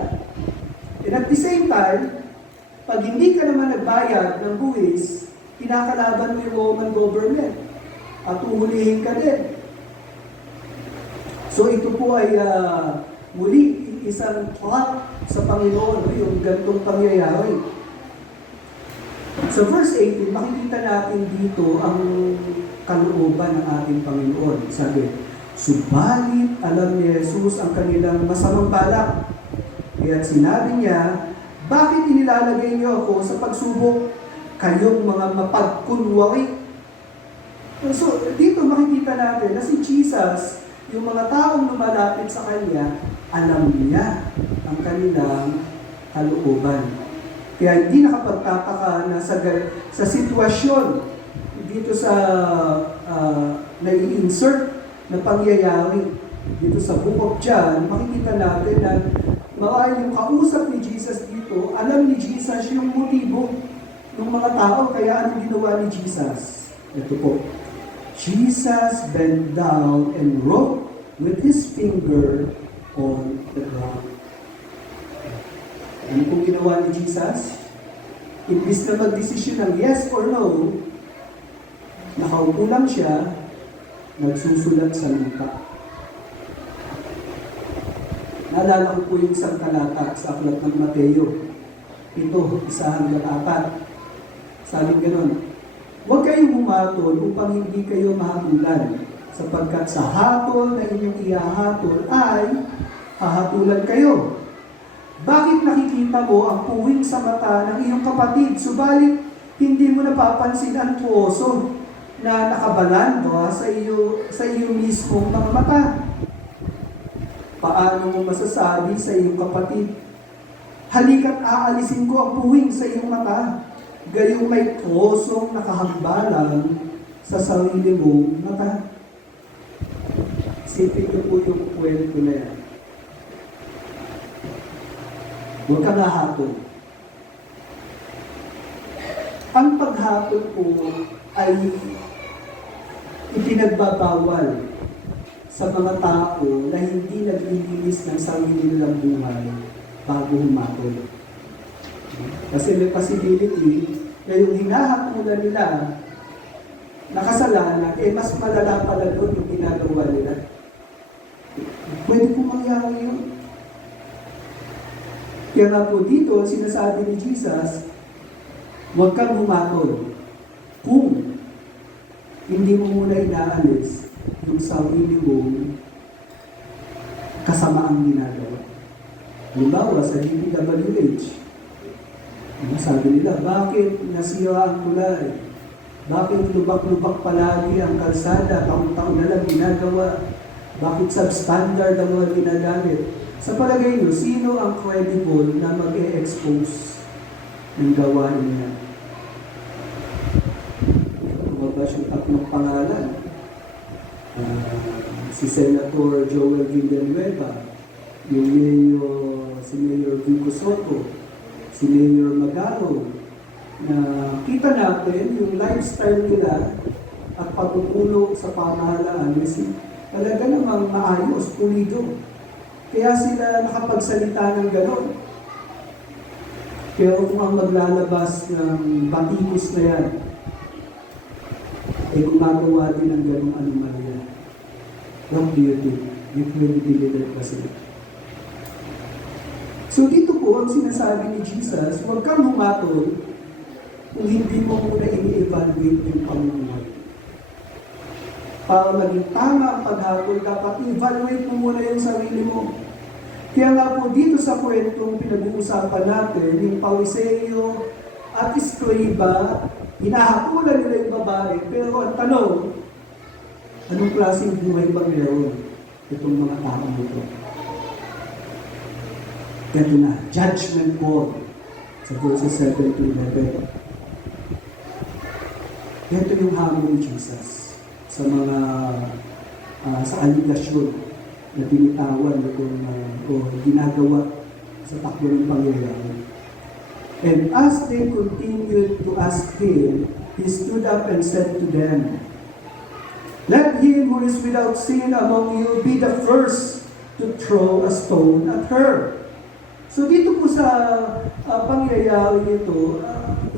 And at the same time, pag hindi ka naman nagbayad ng buwis, kinakalaban mo yung Roman government at uhulihin ka din. So ito po ay muli isang threat sa Panginoon, yung gantong pangyayari. Sa verse 18, makikita natin dito ang kalooban ng ating Panginoon. Sabi, subalit alam ni Jesus ang kanilang masamang balak. Kaya't sinabi niya, bakit inilalagay niyo ako sa pagsubok? Kayong mga mapagkunwari. So, dito makikita natin na si Jesus, yung mga taong lumalapit sa Kanya, alam niya ang kanilang kalooban. Kaya hindi nakapagtataka na sa sitwasyon dito sa nai-insert na pangyayari dito sa Book of John, makikita natin na yung kausap ni Jesus dito, alam ni Jesus yung motibo ng mga tao, kaya ano ginawa ni Jesus? Ito po. Jesus bent down and wrote with his finger on the ground. Ano pong ginawa ni Jesus? Imbis na mag-desisyon ng yes or no, nakaupo lang siya, nagsusulat sa lupa. Naalala ko po yung isang talata sa aklat ng Mateo. 7:1-4. Sabi gano'n, huwag kayong humatol upang hindi kayo mahatulan, sapagkat sa hatol na inyong ihahatol ay hahatulan kayo. Bakit nakikita mo ang puwing sa mata ng iyong kapatid, subalit hindi mo napapansin ang puso na nakabalando sa iyo mismong mga mata? Paano mo masasabi sa iyong kapatid, halika't aalisin ko ang puwing sa iyong mata, gayong may pusong nakahambalang sa sarili mong mata? Isipin niyo po yung kwento na yan. Huwag kang hahatol. Ang paghatol po ay ipinagbabawal sa mga tao na hindi naglilinis ng sarili nilang buhay bago humatol. Kasi may possibility na yung hinahatulan nila na kasalanan, mas malala pala doon yung ginagawa nila. Pwede po mangyari yun. Kaya nga po dito, sinasabi ni Jesus, huwag kang humatol kung hindi mo muna inaalis yung sarili mong kasamaang ginagawa. Halimbawa, sa DPWH, sabi nila, bakit nasira ang kulay? Bakit lubak-lubak palagi ang kalsada? Taon-taon na lang ginagawa. Bakit substandard ang mga ginagamit? Sa palagay nyo, sino ang credible na mag-e-expose ng gawain niya? Lumabas yung tatlong pangalan. Si Senator Joel Villanueva, si Mayor Vico Soto, si Mayor Magaro, na kita natin yung lifestyle nila at pagpupulong sa pamahalaan kasi talaga namang maayos, pulido. Kaya sila nakapagsalita ng gano'n. Pero kung ang maglalabas ng batikos na yan, ay gumagawa din ng gano'ng anomalya. What do you think? May credibility ba sila? So dito po, ang sinasabi ni Jesus, huwag kang humatol kung hindi mo muna i-evaluate yung pamumuhay. Para maging tama ang paghatol, dapat i-evaluate mo muna yung sarili mo. Kaya nga po dito sa kwentong pinag-uusapan natin, yung Pariseo at Escriba, hinahatulan nila yung babae, pero ang tanong, anong klaseng buhay ba meron itong mga tao nito? Ito na, judgment call sa verses 7-11. Ito yung hamon ni Jesus sa mga sa aligasyon na binitawan o ginagawa sa takbo ng pangyayari. And as they continued to ask him, he stood up and said to them, "Let him who is without sin among you be the first to throw a stone at her." So dito po sa pangyayari nito,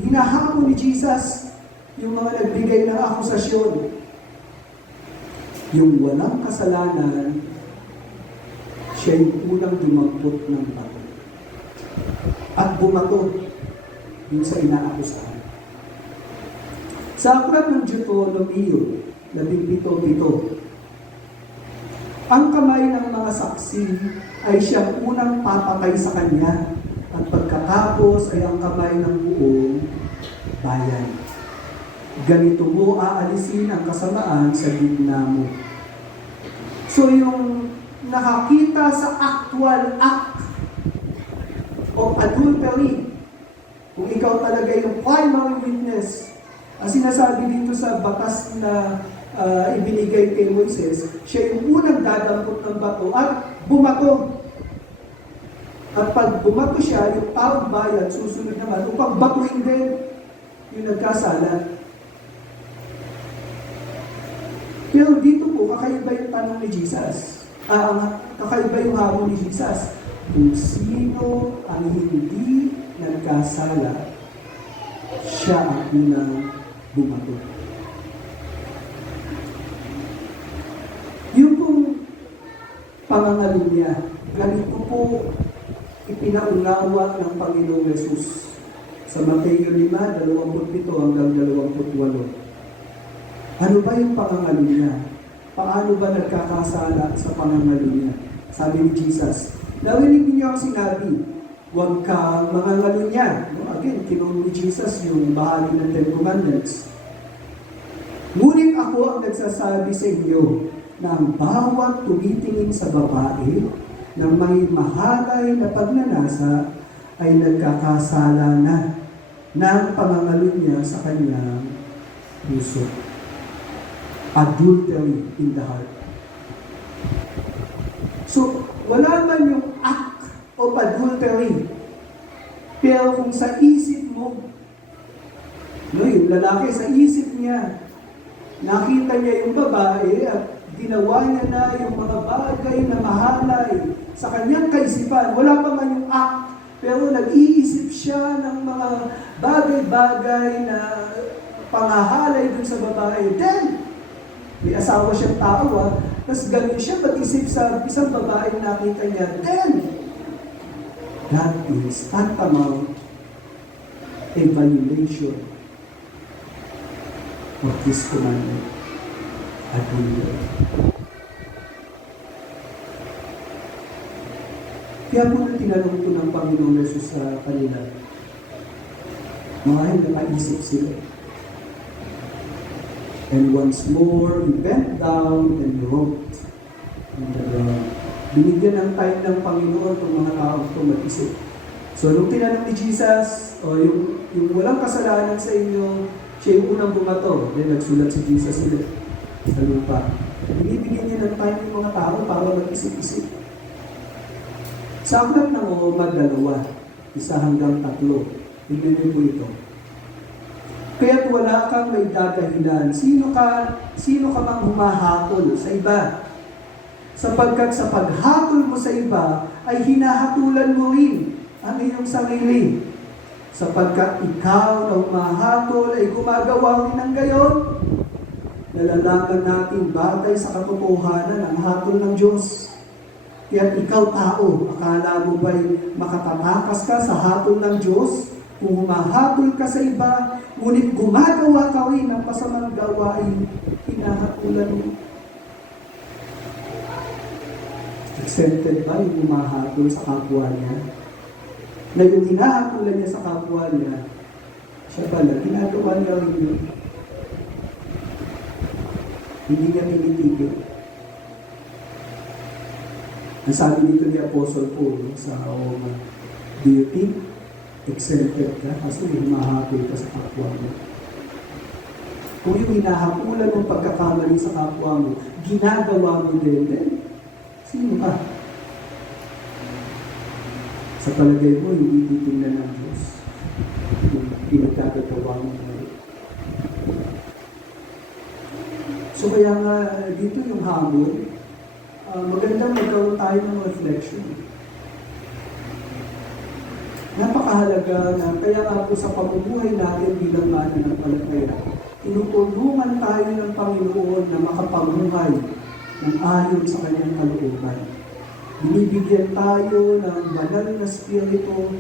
hinahamon ni Jesus yung mga nagbigay ng akusasyon. Yung walang kasalanan, siya yung unang dumampot ng bato. At bumato yung sa inaakusahan. Sa aklat ng Deuteronomio, 17:7, ang kamay ng mga saksi ay siyang unang papatay sa kanya, at pagkatapos ay ang kamay ng buong bayan. Ganito mo aalisin ang kasamaan sa gitna mo. So yung nakakita sa actual act of adultery, kung ikaw talaga yung primary witness, ang sinasabi dito sa batas na ibinigay kay Moises, siya yung unang dadampot ng bato at bumato. At pag bumato siya, yung taong bayan, susunod naman, upang batuhin din yung nagkasala. Pero dito po, kakaiba yung tanong ni Jesus. Kakaiba yung hamon ni Jesus. Kung sino ang hindi nagkasala, siya ang unang bumato. Yung pong pangangalo niya, ganito po ipinaunawa ng Panginoong Yesus sa Mateo 5:27 hanggang 28. Ano ba yung pangangalo niya? Paano ba nagkakasala sa pangangalo niya? Sabi ni Jesus, narinig niyo ang sinabi, huwag kang mangangalo niya. No? Again, kinong ni Jesus yung bahagi ng Ten Commandments. Ngunit ako ang nagsasabi sa inyo na ang bawat tumitingin sa babae ng may mahalay na pagnanasa ay nagkakasala na ng pangangalo niya sa kanyang puso. Adultery in the heart. So, wala man yung act of adultery. Pero kung sa isip mo, no, yung lalaki sa isip niya, nakita niya yung babae at ginawa niya na yung mga bagay na mahalay sa kanyang kaisipan. Wala pa man yung act, pero nag-iisip siya ng mga bagay-bagay na pangahalay dun sa babae. Then, may asawa siyang tao, tapos ganun siya mag-isip sa isang babae na nakita niya. Then, that is tantamount a violation of this commandment. Adultery. Kaya po na tinanong ko ng Panginoong Yesus sa kanila, mga nakaisip sila. And once more, he bent down and wrote on the ground. Binigyan ng time ng Panginoon itong mga tao ito mag-isip. So, nung tinanong ni Jesus, yung walang kasalanan sa inyo, siya yung unang bumato. Then, nagsulat si Jesus ulit sa lupa. Binibigyan niya ng time ng mga tao para mag-isip-isip. Sa aklat ng Roma 2, 1 hanggang 3, tignan niyo po ito. Kaya't wala kang may dadahilan. Sino ka mang humahatol sa iba? Sapagkat sa paghatol mo sa iba, ay hinahatulan mo rin ang iyong sarili. Sapagkat ikaw na humahatol ay gumagawa rin ng gayon. Nalalaman natin batay sa katotohanan ang hatol ng Diyos. Kaya't ikaw tao, akala mo ba'y makatatakas ka sa hatol ng Diyos? Kung humahatol ka sa iba, ngunit gumagawa ka rin ng masamang gawain, hinahatulan mo. Accepted ba yung humahatol sa kapwa niya? Na yung hinahatulan niya sa kapwa niya, siya pala, ginagawa niya rin yun. Hindi niya tinitigil. Ang sabi dito ni Apostle Paul sa Roma, do you think exempted ka kasi humahatol ka sa kapwa mo? Kung yung hinahapulan mong pagkakamali sa kapwa mo, ginagawa mo din, sino ka? Sa palagay mo, hindi titingnan ng Diyos kung pinagkagagawa mo ngayon. So kaya nga, dito yung hamon, magandang magkaroon tayo ng reflection. Napakahalaga na kaya nga po sa pamumuhay natin bilang mananampalataya, tinutulungan tayo ng Panginoon na makapamuhay ng ayon sa kanyang kalooban. Binibigyan tayo ng banal na spirito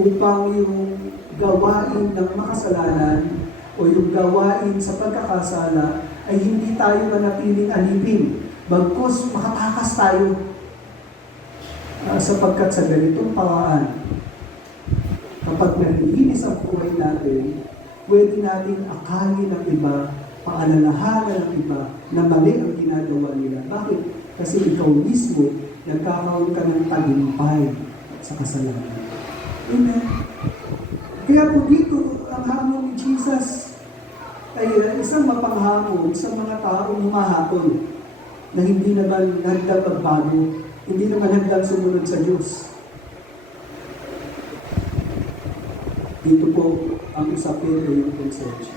upang yung gawain ng makasalanan o yung gawain sa pagkakasala ay hindi tayo manatiling alipin. Bagkus makatakas tayo sapagkat sa ganitong paraan, kapag nalilinis ang buhay natin, pwede nating akalin ng iba, paalalahanan ng iba na mali ang ginagawa nila. Bakit? Kasi ikaw mismo nagkakaroon ka ng tagumpay sa kasalanan. Amen. Kaya po dito, ang hamon ni Jesus ay isang mapanghamon sa mga taong humahapon na hindi naman handang magbago, hindi naman handang sumunod sa Diyos. Dito po ang usapin ay yung konsensya.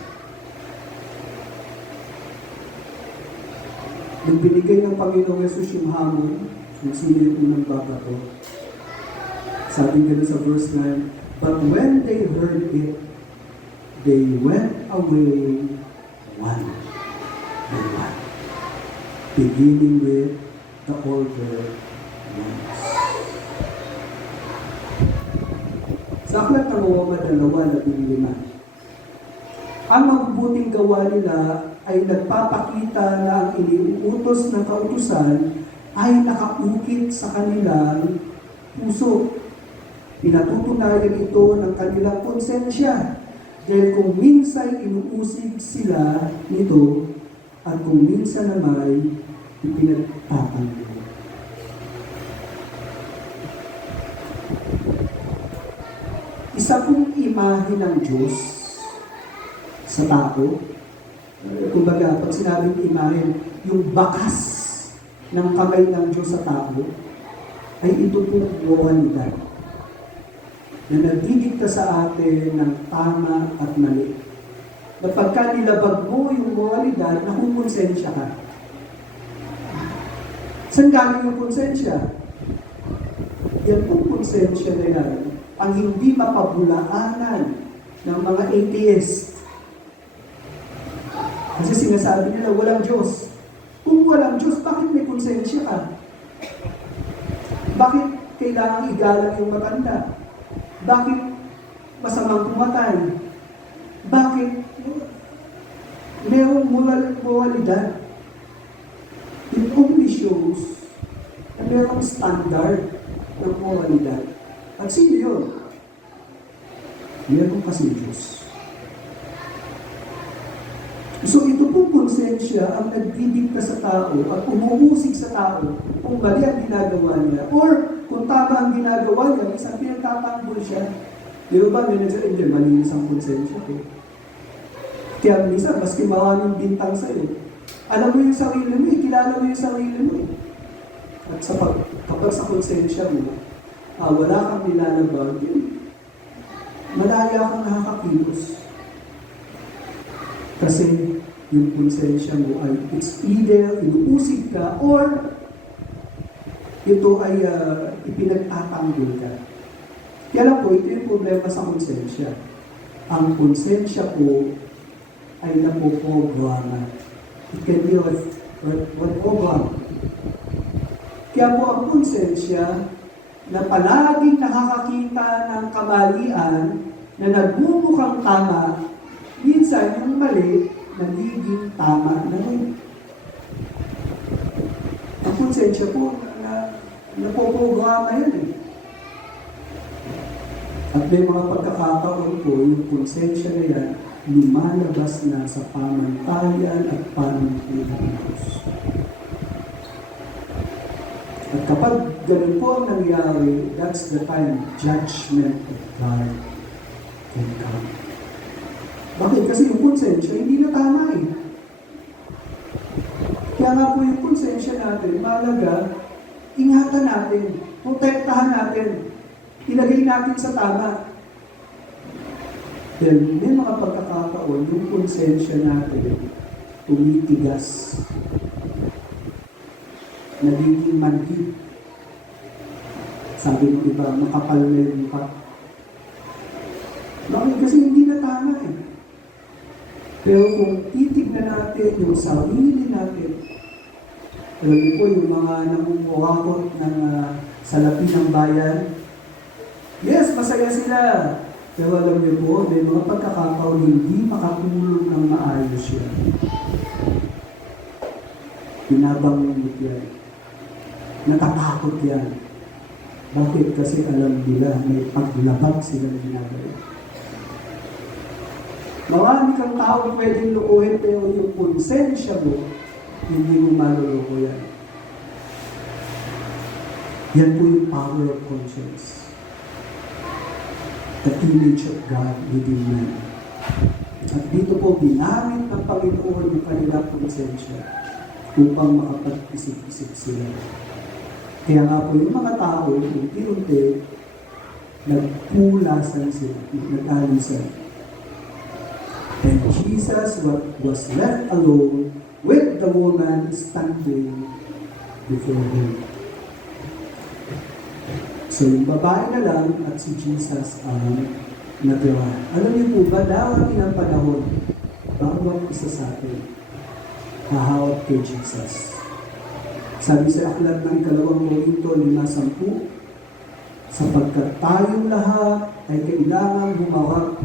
Nung binigay ng Panginoong Yesus yung hamon, kung sino yung unang babato, sabi nga sa verse 9, but when they heard it, they went away one by one, beginning with the older ones. Sa aklat ng Roma 2:15, ang mabubuting gawa nila ay nagpapakita na ang iniuutos ng kautusan ay nakaukit sa kanilang puso. Pinatutunayan ito ng kanilang konsensya dahil kung minsan inuusig sila nito at kung minsan naman ipinagtatanggol. Isa pong imahe ng Diyos sa tao. Kumbaga, pag sinabing imahe, yung bakas ng kamay ng Diyos sa tao, ay ito pong moralidad na nagdidikta sa atin ng tama at mali. Na pagka nilabag mo yung moralidad, nakukonsensya ka. Saan galing yung konsensya? Yan pong konsensya na yan, ang hindi mapabulaanan ng mga atheist. Kasi sinasabi nila, walang Diyos. Kung walang Diyos, bakit may konsensya ka? Bakit kailangang igalang yung matanda? Bakit masamang pumatay? Bakit merong moralidad? It only shows na merong standard ng moralidad. At sino yun? Meron kasi Diyos. So ito pong konsensya ang nagdidikta sa tao at umuusig sa tao kung mali ang ginagawa niya or kung tama ang ginagawa niya, isang pinagtatanggol siya. Di ba may nagsasabi, hindi, malinis ang konsensya ko. Kaya minsan, maski maraming bintang sa'yo, alam mo yung sarili mo, kilala mo yung sarili mo. At kapag sa konsensya mo, wala kang nilalabag, malaya kang nakakakilos. Kasi yung konsensya mo ay it's either inuusig ka or ito ay ipinagtatanggol ka. Kaya lang po, ito yung problema sa konsensya. Ang konsensya po ay napoprograma. It can be what program. Kaya po ang konsensya na palaging nakakakita ng kamalian na nagmumukhang tama, minsan yung mali, nagiging tama na rin. Ang konsensya po, napoprograma yun eh. At may mga pagkakataon po, yung konsensya na yan, lumalabas na sa pamantayan at panuntunan ng Diyos. At kapag ganun po ang nangyari, that's the time judgment of God can come. Bakit? Kasi yung konsensya, hindi na tama eh. Kaya nga po yung konsensya natin, mahalaga, ingatan natin, protektahan natin, ilagay natin sa tama. Then, may mga pagkakataon, yung konsensya natin, tumitigas. Nagiging manhid. Sabi ng iba, makapal na yung mukha. Bakit? Kasi hindi na tama eh. Pero kung titignan natin yung sarili natin, alam niyo po yung mga namumuhakot ng salapi ng bayan, yes, masaya sila. Pero alam niyo po, may mga pagkakataon hindi makatulog ng maayos yan. Binabangungot yan. Natatakot yan. Bakit? Kasi alam nila may paglabag silang ginagawa. Marami kang tao pwedeng lukuhin, pero yung konsensya mo, hindi mo maluloko yan. Yan po yung power of conscience. The image of God within man. At dito po, ginamit ng Panginoon yung kanilang konsensya upang makapag-isip-isip sila. Kaya nga po yung mga tao, unti-unti, nagpulasan sila, nag-alisan. And Jesus was left alone with the woman standing before him. So yung babae na lang at si Jesus ang natira. Alam niyo po ba, darating ang panahon, bawat isa sa atin, hahawak kay Jesus. Sabi sa aklat ng 2 Korinto 5:10, sapagkat tayong lahat ay kailangang humawak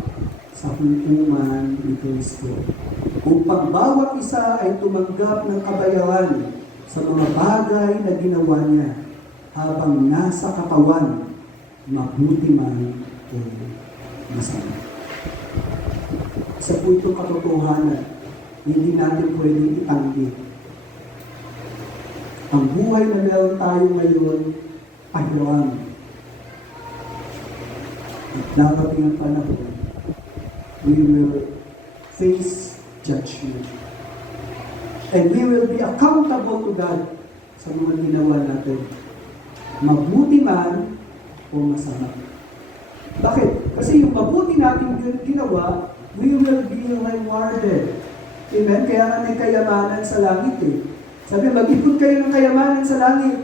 sa hukuman ni Kristo, upang bawat isa ay tumanggap ng kabayaran sa mga bagay na ginawa niya habang nasa katawan, mabuti man o masama. Sa punto katotohanan, hindi natin pwedeng itanggi. Ang buhay na meron tayo ngayon, pahirang. At darating ang panahon, we will face judgment. And we will be accountable to God sa mga ginawa natin. Mabuti man o masama. Bakit? Kasi yung mabuti natin ginawa, we will be rewarded. Amen? Kaya nga may kayamanan sa langit eh. Sabi, mag-ipon kayo ng kayamanan sa langit.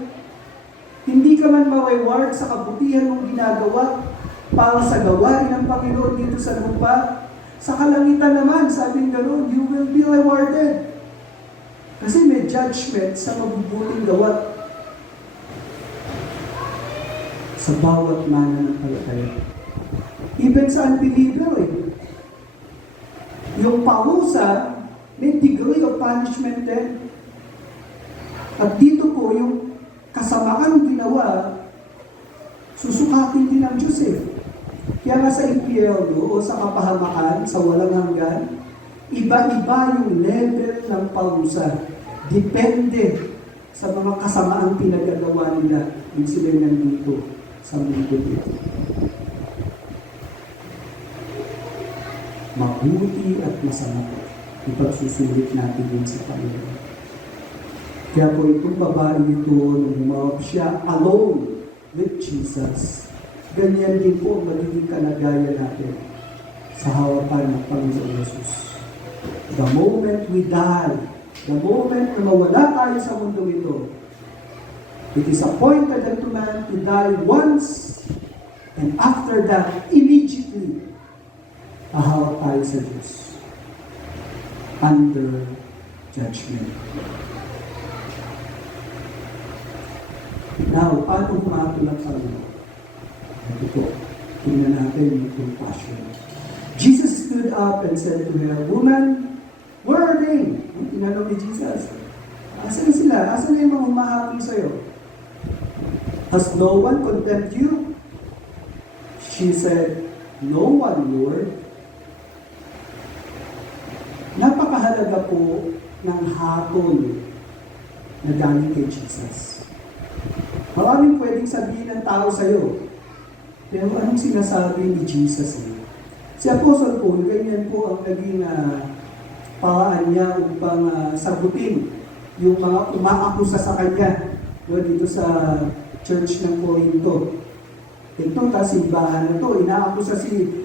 Hindi ka man ma-reward sa kabutihan mong ginagawa para sa gawain ng Panginoon dito sa lupa. Sa kalangitan naman, sabi gano'n, you will be rewarded. Kasi may judgment sa mabubuting gawa. Sa bawat mananampalataya. Even sa unbeliever eh. Yung parusa, may degree of punishment din. At dito po, yung kasamaan ginawa, susukatin din ng Diyos eh. Kaya nga sa impyerno o sa kapahamakan, sa walang hanggan, iba-iba yung level ng parusa. Depende sa mga kasamaang pinagagawa nila yung sila nandito sa mundo dito. Mabuti at masama ipagsusulit natin din sa Panginoon. Kaya po itong babae ito, nung humawak siya alone with Jesus, ganyan din po ang magiging kalagayan natin sa hawakan ng Panginoon Jesus. The moment we die, the moment na mawala tayo sa mundo ito, it is appointed unto man to die once, and after that, immediately, ahawak tayo sa Diyos under judgment. Now, paano humatol ang Panginoon? Ito po, tingnan natin yung compassion. Jesus stood up and said to her, "Woman, where are they?" Tinanong ni Jesus, asan sila? Asan na yung mga humahatol sa'yo? Has no one condemned you? She said, "No one, Lord." Napakahalaga po ng hatol na galing kay Jesus. Maraming pwedeng sabihin ng tao sa'yo, pero anong sinasabi ni Jesus eh? Si Apostle Paul, ganyan po ang naging paraan niya upang sagutin yung mga umaakusa sa kanya dito sa church ng Corinto. Ito, simbahan na to, inaakusa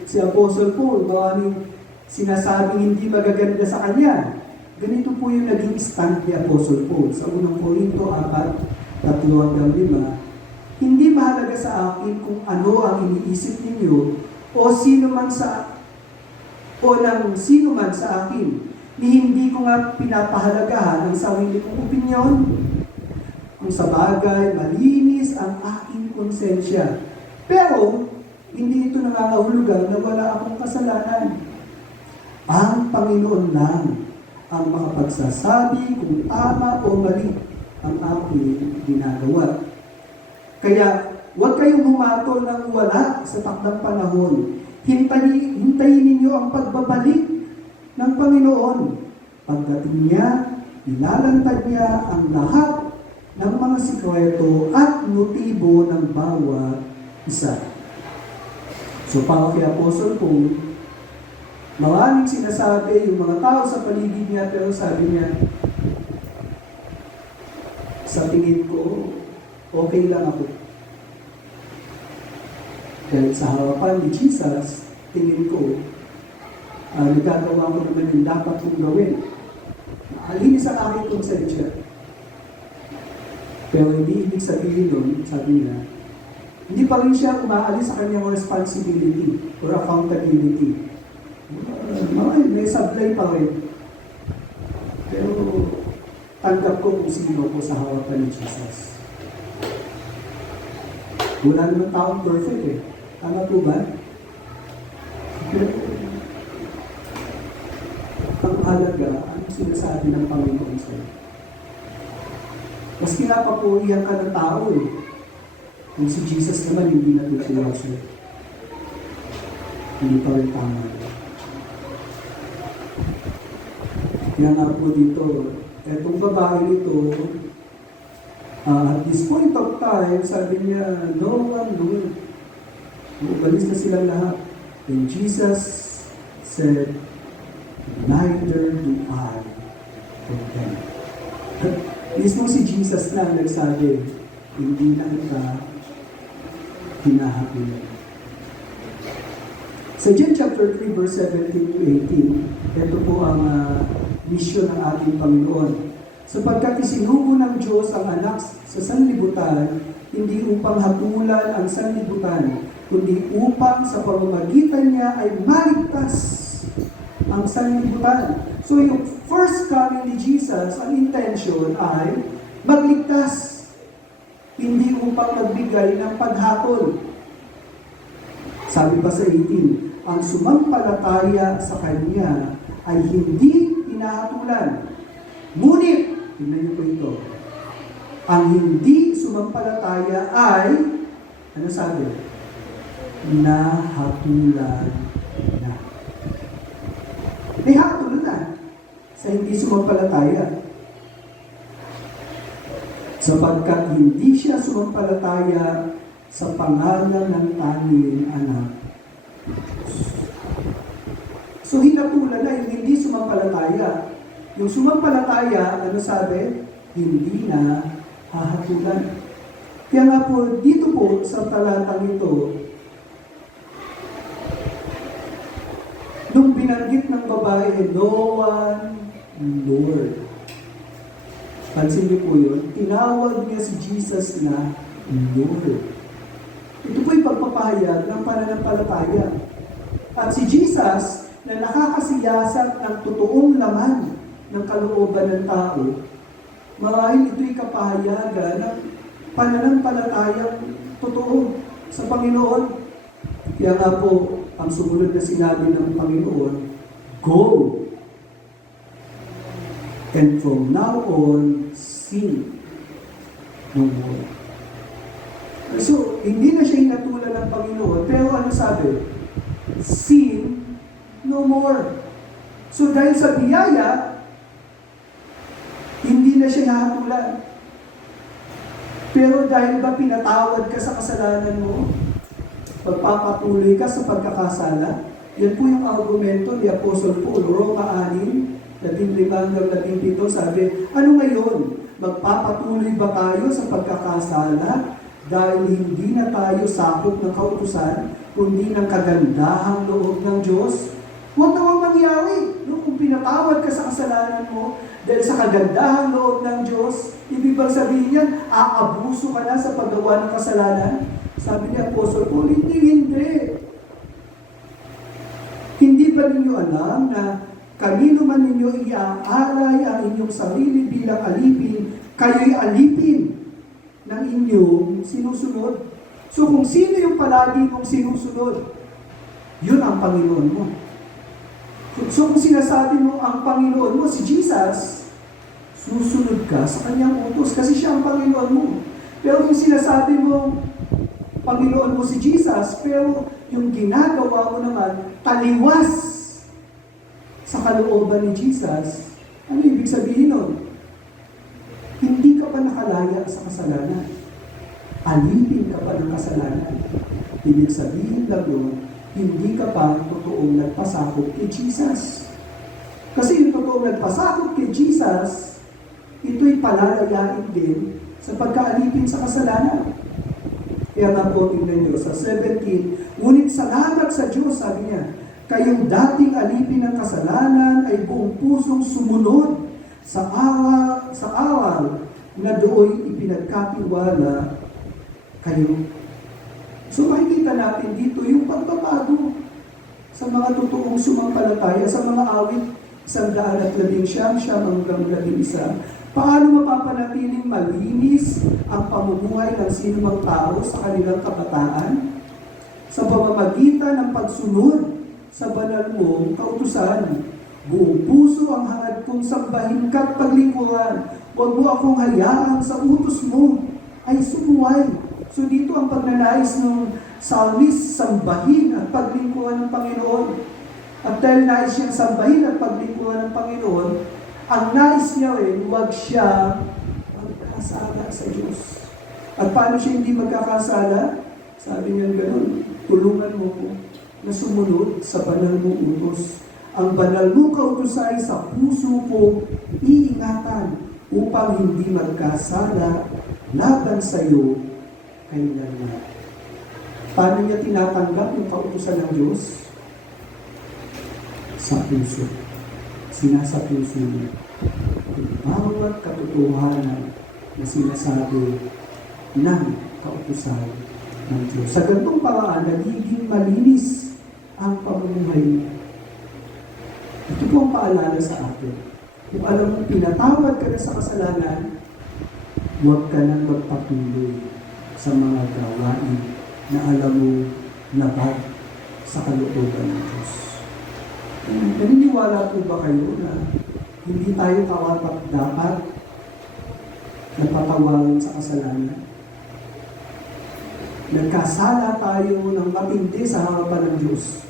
si Apostle Paul, maraming sinasabing hindi magaganda sa kanya. Ganito po yung naging stand ni Apostle Paul sa unang Corinto 4:3-5. Hindi mahalaga sa akin kung ano ang iniisip ninyo o sino man sa akin, ni hindi ko nga pinapahalagahan ang sarili kong opinyon. Kung sa bagay, malinis ang aking konsensya. Pero, Hindi ito nangangahulugan na wala akong kasalanan. Ang Panginoon lang ang makapagsasabi kung tama o mali ang aking ginagawa. Kaya huwag kayong humatol ng wala sa takdang panahon. Hintayin ninyo ang pagbabalik ng Panginoon. Pagdating niya, ilalantad niya ang lahat ng mga sikreto at motibo ng bawat isa. So para kay Apostol Paul, maraming sinasabi yung mga tao sa paligid niya, pero sabi niya, sa tingin ko, okay lang ako. Dahil sa harapan ni Jesus, tingin ko, nagagawa ko naman yung dapat kong gawin. Alinis ang aking konsensya. Pero hindi ibig sabihin nun, sabi niya, hindi pa rin siya umaalis sa kanyang responsibility or accountability. May sablay pa rin. Pero tanggap ko kung sino ko sa harapan ni Jesus. Wala naman taong perfect eh. Tama po ba? Pero ang halaga, anong sinasabi ng Panginoon sa'yo? Mas kinapapurihan ka ng tao eh. Kung si Jesus naman hindi natutuwa siya. Hindi pa rin tama. Kaya nga po dito, etong babae nito, at this point of time, sabi niya, no one will. Umalis na silang lahat. And Jesus said, neither do I condemn. Mismo si Jesus na nagsabi, hindi na kita hinahapilan. Sa John chapter 3, verse 17 to 18, ito po ang misyon ng ating Panginoon. Sapagkat isinugo ng Diyos ang anak sa sanlibutan, hindi upang hatulan ang sanlibutan, kundi upang sa pamamagitan niya ay maligtas ang sanlibutan. So yung first coming ni Jesus, ang intention ay magligtas, hindi upang magbigay ng paghatol. Sabi pa sa 18, ang sumampalataya sa Kanya ay hindi hinahatulan. Ngunit, tingnan niyo po ito, ang hindi sumampalataya ay, ano sabi? Nahatulan na. May hatol na sa hindi sumampalataya. Sapagkat hindi siya sumampalataya sa pangalan ng tanging anak. So hinatulan na yung hindi sumampalataya. Yung sumampalataya, ano sabi? Hindi na hahatulan. Kaya nga po, dito po sa talatang ito, nung binanggit ng babae, no one, Lord. Pansin niyo po yun, tinawag niya si Jesus na Lord. Ito po'y pagpapahayag ng pananampalataya. At si Jesus, na nakakasiyasat ng totoong laman ng kalooban ng tao, marahil ito'y kapahayagan ng pananampalatayang totoo sa Panginoon. Kaya nga po, ang sumunod na sinabi ng Panginoon, go! And from now on, sin no more. So, hindi na siya hinatulan ng Panginoon, pero ano sabi? Sin no more. So, dahil sa biyaya, hindi na siya hahatulan. Pero dahil ba pinatawad ka sa kasalanan mo, pagpapatuloy ka sa pagkakasala, yan po yung argumento ni Apostol Paul, Roma 6, 15-17, sabi, ano ngayon? Magpapatuloy ba tayo sa pagkakasala dahil hindi na tayo sakop ng kautusan, kundi ng kagandahang loob ng Diyos? Huwag nawang mangyari. No? Kung pinatawad ka sa kasalanan mo, dahil sa kagandahang loob ng Diyos, ibig bang sabihin yan, aabuso ka na sa paggawa ng kasalanan? Sabi ni Apostol Paul, hindi. Hindi ba ninyo alam na kanino man ninyo iaalay ang inyong sarili bilang alipin, kayo'y alipin ng inyong sinusunod. So kung sino yung palagi mong sinusunod, yun ang Panginoon mo. So kung sinasabi mo ang Panginoon mo, si Jesus, susunod ka sa kanyang utos kasi siya ang Panginoon mo. Pero kung sinasabi mo, Panginoon mo si Jesus, pero yung ginagawa mo naman, taliwas sa kalooban ni Jesus, ano ibig sabihin nun? Hindi ka pa nakalaya sa kasalanan. Alipin ka pa ng kasalanan. Ibig sabihin lang yun, hindi ka pa totoong nagpasakop kay Jesus. Kasi yung totoong nagpasakop kay Jesus, ito'y palalayain din sa pagkaalipin sa kasalanan. Kaya nga po, tingnan nyo, sa 17, ngunit salamat sa Diyos, sabi niya, kayong dating alipin ng kasalanan ay buong pusong sumunod sa aral na doon ipinagkatiwala kayo. So makikita natin dito yung pagbabago sa mga totoong sumampalataya, sa mga awit 119 hanggang 11. Paano mapapanatiling malinis ang pamumuhay ng sinumang tao sa kanilang kabataan? Sa pamamagitan ng pagsunod sa banal mong kautusan. Buong puso ang hangad kong sambahin ka't paglingkuran. Huwag mo akong hayaan sa utos mo ay sumuway. So dito ang pagnanais ng psalmist, sambahin at paglingkuran ng Panginoon. At dahil nais siyang sambahin at paglingkuran ng Panginoon, ang nais niya huwag siya magkasala sa Diyos. At paano siya hindi magkakasala? Sabi niya gano'n, tulungan mo ko na sumunod sa banal mong utos. Ang banal mong kautusay sa puso ko iingatan upang hindi magkasala laban sa iyo kailanman. Paano niya tinatanggap yung kautusan ng Diyos? Sa puso. Sinasa puso niya. Yung bawat katotohanan na sinasabi ng kautusan ng Diyos. Sa ganitong paraan, nagiging malinis ang pamumuhay niya. Ito po ang paalala sa atin. Kung alam mo, pinatawad ka na sa kasalanan, huwag ka nang magpatuloy sa mga gawain na alam mo labag sa kalooban ng Diyos. Naniniwala po ba kayo na hindi tayo dapat napatawarin sa kasalanan? Nagkasala tayo ng matindi sa harapan ng Diyos.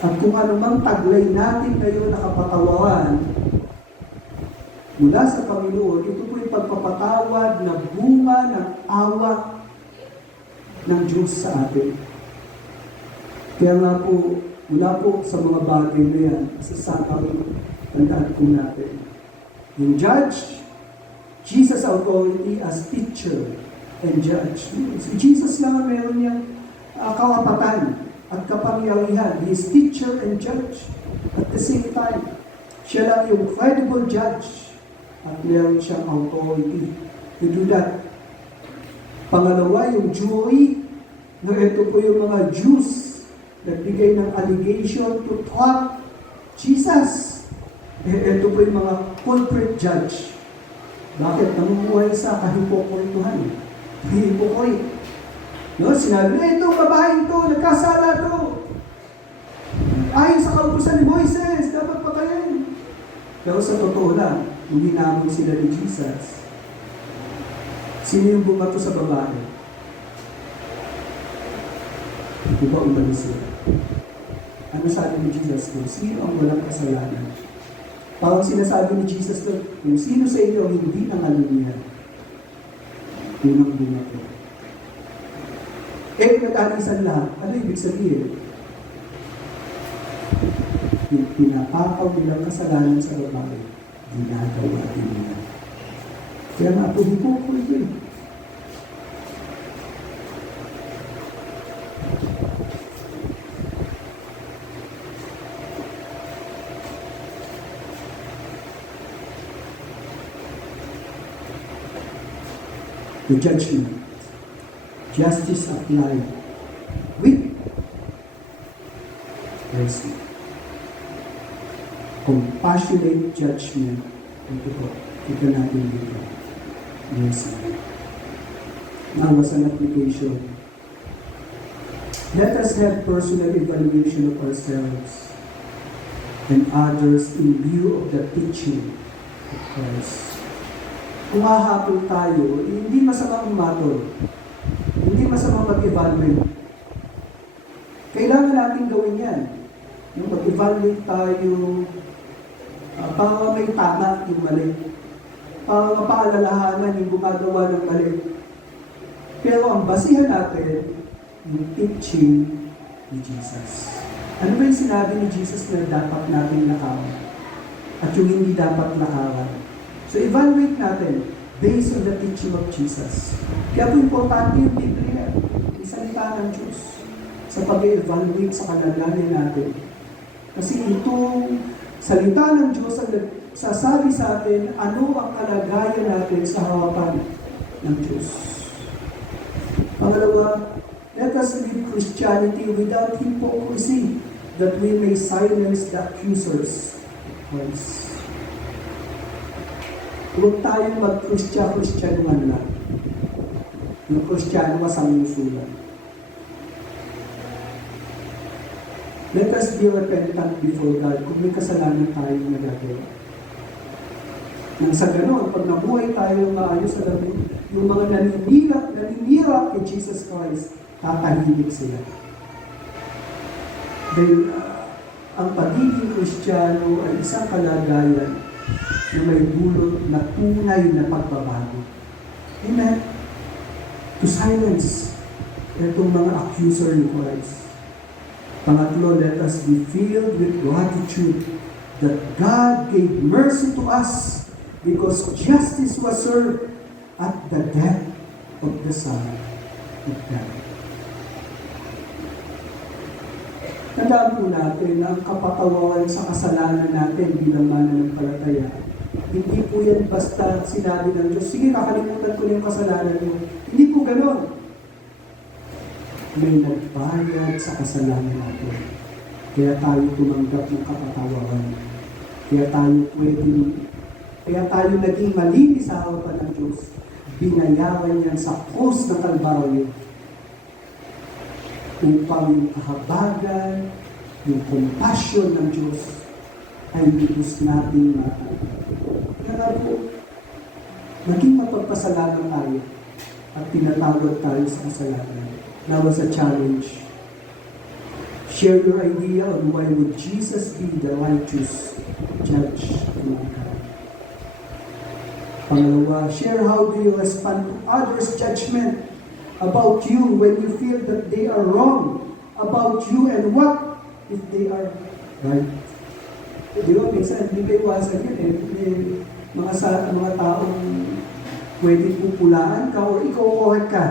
At kung anumang taglay natin ngayon nakapatawaran mula sa Panginoon, ito po yung pagpapatawad na bunga ng awa ng Diyos sa atin. Kaya nga po, mula po sa mga bagay na yan, sa sakang tandaan po natin. Yung judge, Jesus' authority as teacher and judge. Si Jesus lang ang meron niyang kawapatan at kapangyarihan. He is teacher and judge. At the same time, siya lang yung credible judge at meron siyang authority to do that. Pangalawa, yung jury, na ito po yung mga Jews nagbigay ng allegation to trap Jesus. Ito po yung mga culprit judge. Bakit? Namumuhay sa kahipokrituhan. Hypocrite. No? Sinabi na ito, babaeng to, nagkasala to. Ayon sa kautusan ni Moises, dapat patayin. Pero sa totoo lang, hindi namin sila ni Jesus. Sino yung bumato sa babae? Di ba umalis sila? Ano sabi ni Jesus doon? Sino ang walang kasalanan? Parang sinasabi ni Jesus doon, kung sino sa inyo hindi nangalunya, yun ang bumato. Nag-alisan lahat. Ano ibig sabihin? Yung pinapakaw nilang kasalanan sa babae, ginagawa din nila. Kaya nga po, hipokrito eh. The judgment. Justice applied with mercy. Compassionate judgment. Ito po. Ito natin dito. Mercy. Now as an application. Let us have personal evaluation of ourselves and others in view of the teaching of Christ. Kung hahapon tayo, hindi masama umatol. Hindi masama mag-evaluate. Kailangan natin gawin yan. Yung mag-evaluate tayo, para may tama yung mali. Para mapaalalahanan yung gumagawa ng mali. Pero ang basihan natin, yung teaching ni Jesus. Ano ba yung sinabi ni Jesus na dapat natin lakawan? At yung hindi dapat lakawan? So evaluate natin based on the teaching of Jesus. Kaya po importante yung Biblia, yung salita ng Diyos, sa pag-evaluate sa kalagayan natin. Kasi itong salita ng Diyos ang sasabi sa atin ano ang kalagayan natin sa harapan ng Diyos. Pangalawa, let us live Christianity without hypocrisy, that we may silence the accusers of Christ. Huwag tayong mag-Kristyanuhan lang. Yung Kristiyano sa musulan. Let us be repentant before God kung may kasalanan tayong nagagawa. Nang sa gano'n, pag nabuhay tayo maayos, alam mo, yung mga naninira kay Jesus Christ, tatahimik sila. Dahil ang pagiging Kristiyano ay isang kalagayan na may dulot na tunay na pagbabago. Amen? To silence itong mga accuser ni Christ. Pangatlo, let us be filled with gratitude that God gave mercy to us because justice was served at the death of the Son of God. Tandaan po natin na ang kapatawaran sa kasalanan natin bilang mananampalataya. Hindi po yan basta sinabi ng Diyos, sige, kakalimutan ko na yung kasalanan mo. Hindi po ganon. May nagbayad sa kasalanan natin. Kaya tayo tumanggap ng kapatawaran. Kaya tayo naging malinis sa harapan ng Diyos. Binayaran yan sa krus ng Kalbaryo. Upang yung kahabagan, yung compassion ng Diyos ay lubos natin matanggap. Kaya po, maging mapagpasalamat tayo at tinatawag tayo sa kasalanan. Now as a challenge, share your idea on why would Jesus be the righteous judge of mankind. Pangalawa, share how do you respond to others' judgment about you when you feel that they are wrong about you, and what if they are right. Di ba, minsan, hindi kayo iwasan yun eh. May mga taong pwedeng pupulaan ka o ikaw correct ka.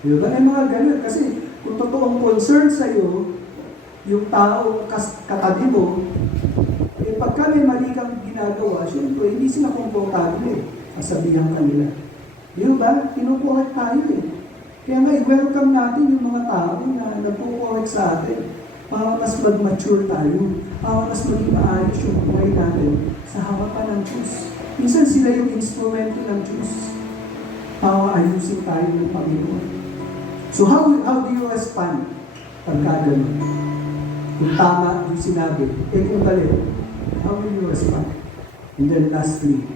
Di ba? May mga ganun. Kasi kung totoong concern sa'yo, yung taong katabi mo, eh pagka may mali kang ginagawa, syempre, hindi sila komportable eh. Kasabihan kanila. Di ba? Kinukorek tayo eh. Kaya nga, i-welcome natin yung mga tao na nagpo-correct sa atin para mas mag-mature tayo, para mas maging maayos yung buhay natin sa harapan ng Diyos. Minsan sila yung instrumento ng Diyos para ayusin tayo ng Panginoon. So how do you respond pagka ganun? Kung tama yung sinabi, kung balik, how will you respond? And then lastly,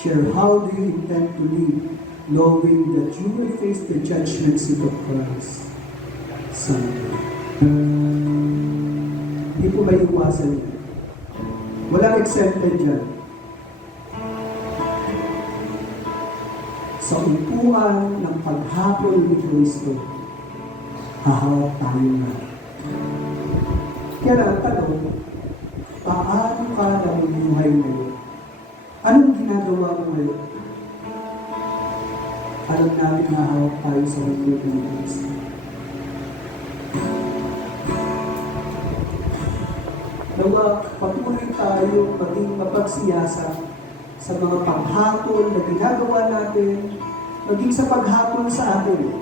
share how do you intend to live knowing that you will face the judgment seat of Christ someday. Hindi po may iwasan yan. Walang exempted dyan. Sa upuan ng paghapon ni Kristo, haharap tayo na. Kaya ang tanong, paano ka namumuhay ngayon? Anong ginagawa mo ngayon? Alam natin na hawak tayo sa mundo ng Kristo. Nawa, patuloy tayo maging mapagsiyasa sa mga paghapon na ginagawa natin, maging sa paghapon sa atin.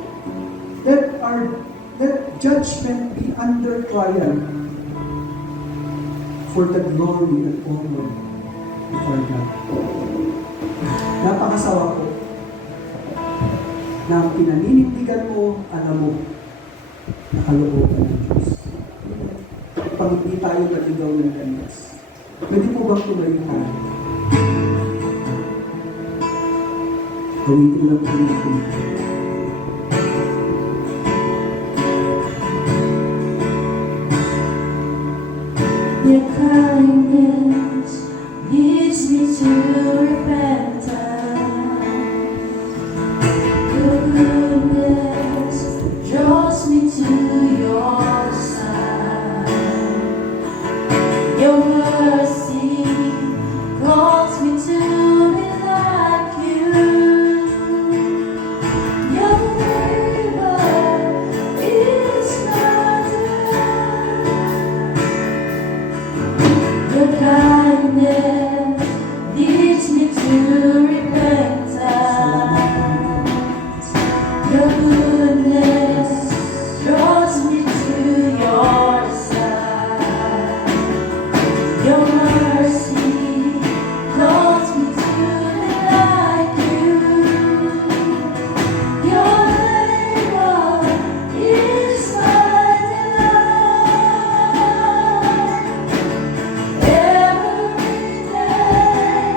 Let judgment be under trial for the glory and honor of our God. Napakasawa po. na ang pinaninindigan mo, alam mo, nakalooban ng Diyos. Pag hindi tayo naligaw ng landas. Pwede po bang tumayo tayo? Gawin ko lang po natin. Your kindness leads me to repentance. Your goodness draws me to your side. Your mercy calls me to be like you. Your favor is my delight. Your kindness leads me to repentance. Your goodness draws me to your side. Your mercy calls me to be like you. Your favor is my delight. Every day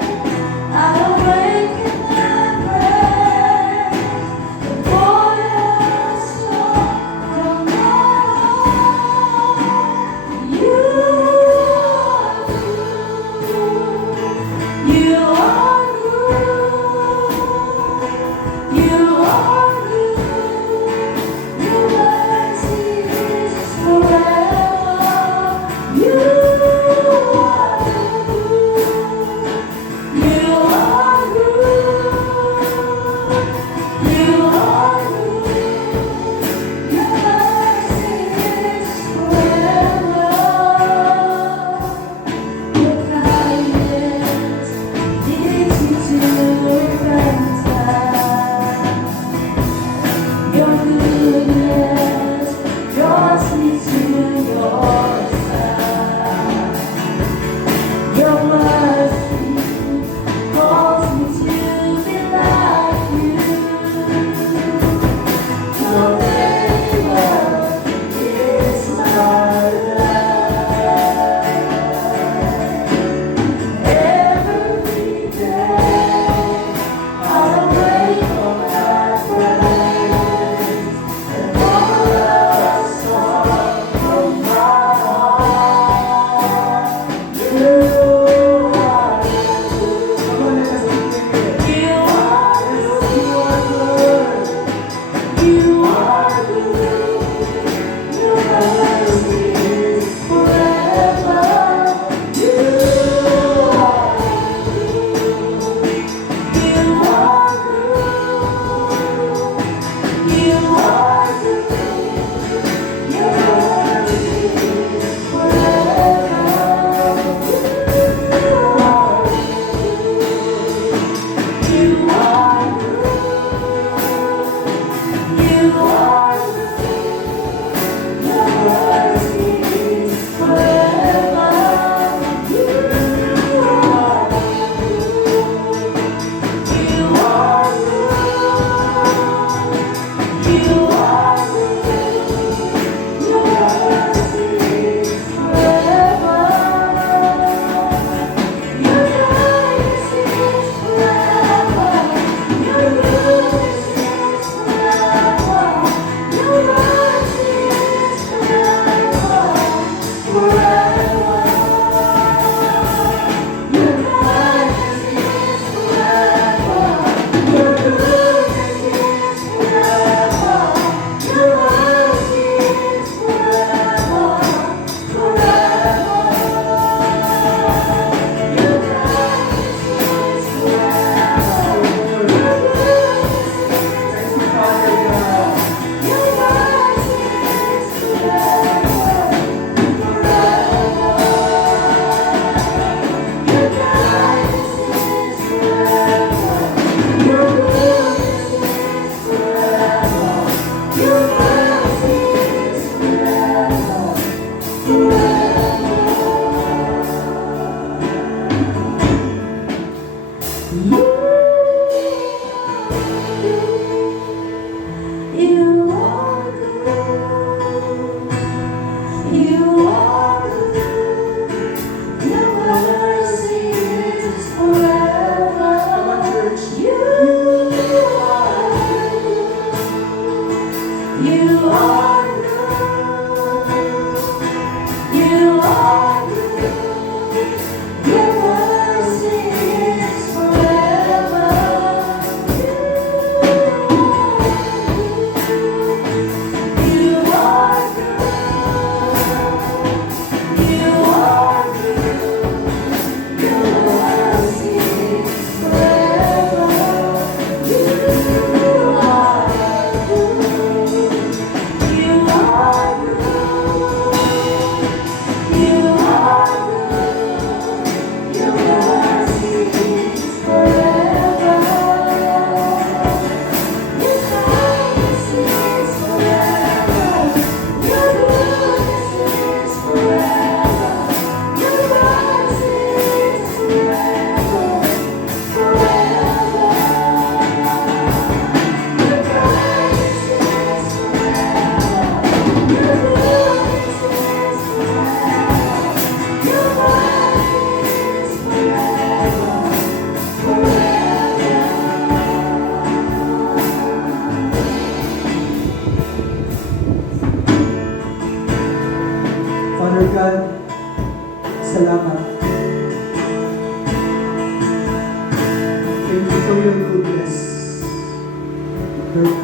I awake in my praise, the voice from my heart. You are good.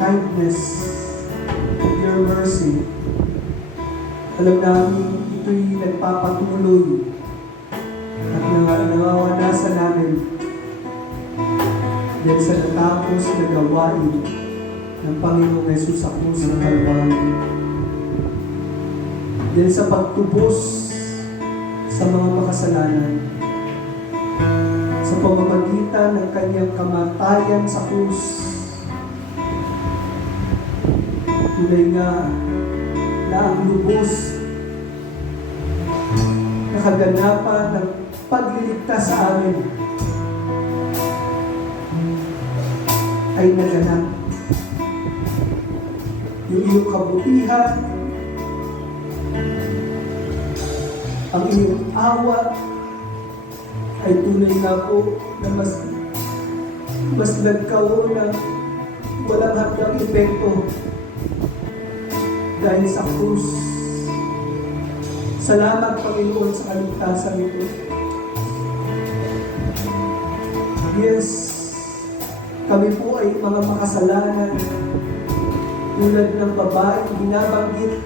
kindness, of your mercy. Alam namin ito'y nagpapatuloy at nangawanasan namin dahil sa natapos na gawain ng Panginoong Yesus sa krus ng Kalbaryo. Dahil sa pagtubos sa mga makasalanan, sa pamamagitan ng kanyang kamatayan sa krus, tunay nga na ang lubos na kaganapan ng pagliligtas sa amin ay naganap. Yung iyong kabutihan, ang iyong awa ay tunay nga po na mas nagkaroon ng walang hanggang epekto dahil sa krus. Salamat, Panginoon, sa kaligtasan ito. Yes, kami po ay mga makasalanan tulad ng babaeng binabanggit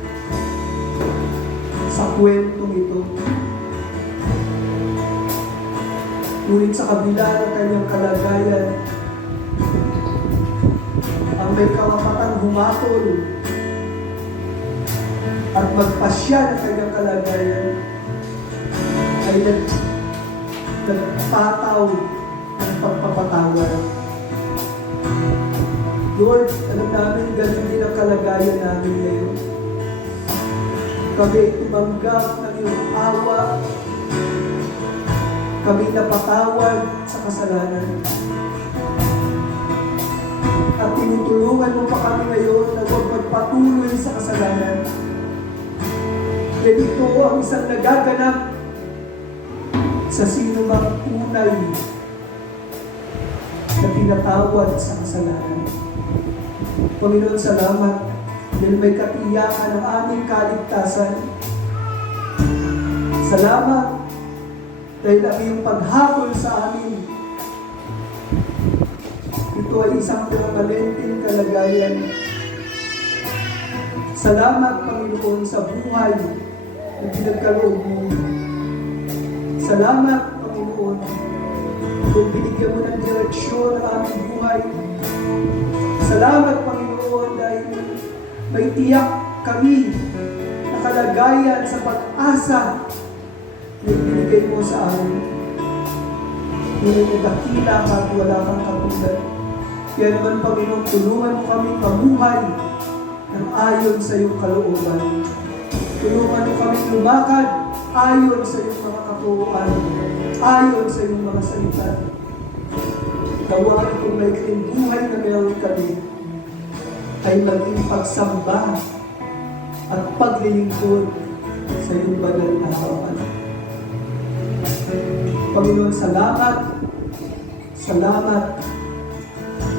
sa kwentong ito. Ngunit sa kabila ng kanyang kalagayan, ang may karapatang humatol at magpasya ng kanyang kalagayan ay nagpataw ng pagpapatawad. Lord, alam namin ganun din ang kalagayan namin ngayon. Kami ay tumanggap ng iyong awa. Kami napatawad sa kasalanan. At tinutulungan mo pa kami ngayon na huwag magpatuloy sa kasalanan. Dahil ito ang isang nagaganap sa sino mang tunay na tinatawad sa kasalanan. Panginoon, salamat dahil may katiyakan ng aming kaligtasan. Salamat dahil ang iyong paghabol sa amin, ito ay isang permanenteng kalagayan. Salamat, Panginoon, sa buhay na pinagkaloob mo. Salamat, Panginoon, kung binigyan mo ng direksyon ang aming buhay. Salamat, Panginoon, dahil may tiyak kami na kalagayan sa pag-asa na ibinigay mo sa amin. Ngunit nagkakila ka at wala kang katulad. Kaya naman, Panginoon, tulungan mo kami mamuhay ng ayon sa iyong kalooban. Tulungan mo kami lumakad ayon sa iyong mga katuruan, ayon sa iyong mga salita. Gawa itong may buhay na meron kami ay maging pagsamba at paglilingkod sa iyong banal na harapan. Panginoon, salamat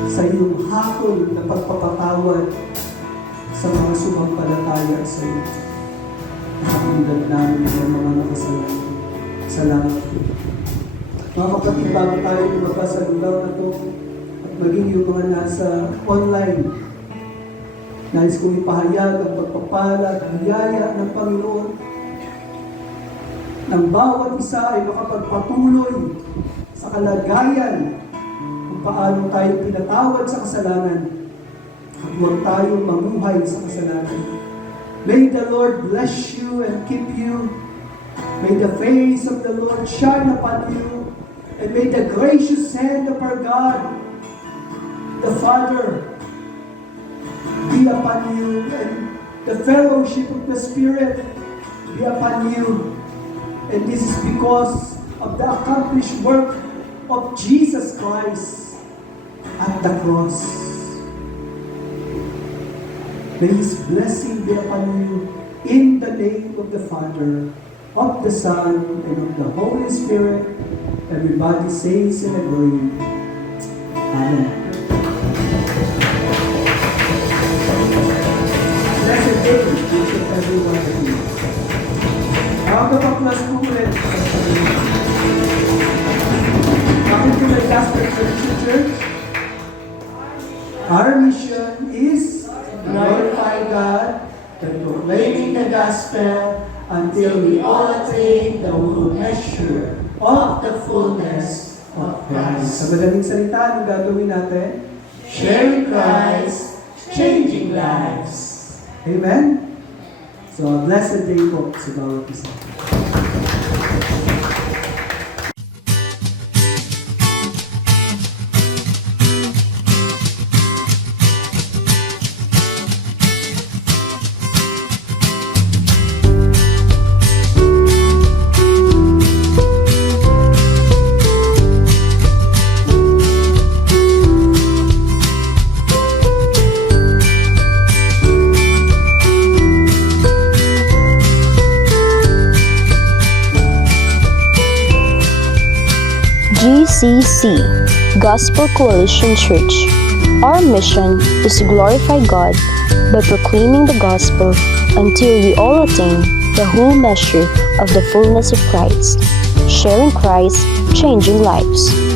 sa iyong hatol na pagpapatawad sa mga sumampalataya sa iyo. Nakatulad namin ng mga nakasalanan. Salamat po. Mga kapatid, bago tayo lumabas sa lugar na ito at maging yung mga nasa online, nais kong ipahayag ang pagpapala at biyaya ng Panginoon ng bawat isa ay makapagpatuloy sa kalagayan kung paano tayo pinatawad sa kasalanan at huwag tayong mamuhay sa kasalanan. May the Lord bless you and keep you. May the face of the Lord shine upon you. And may the gracious hand of our God, the Father, be upon you. And the fellowship of the Spirit be upon you. And this is because of the accomplished work of Jesus Christ at the cross. May His blessing be upon you in the name of the Father, of the Son, and of the Holy Spirit. Everybody says and agree. Amen. Blessed day, each and every one of you. Nakakapag-plus po ulit. Bakit yung may gospel Christian Church? Our mission is the gospel until we all attain the whole measure of the fullness of Christ. Sa madaling salita, anong gagawin natin? Sharing Christ, changing lives. Amen? So, a blessed day po sa bawat isa. GCC, Gospel Coalition Church. Our mission is to glorify God by proclaiming the gospel until we all attain the whole measure of the fullness of Christ. Sharing Christ, changing lives.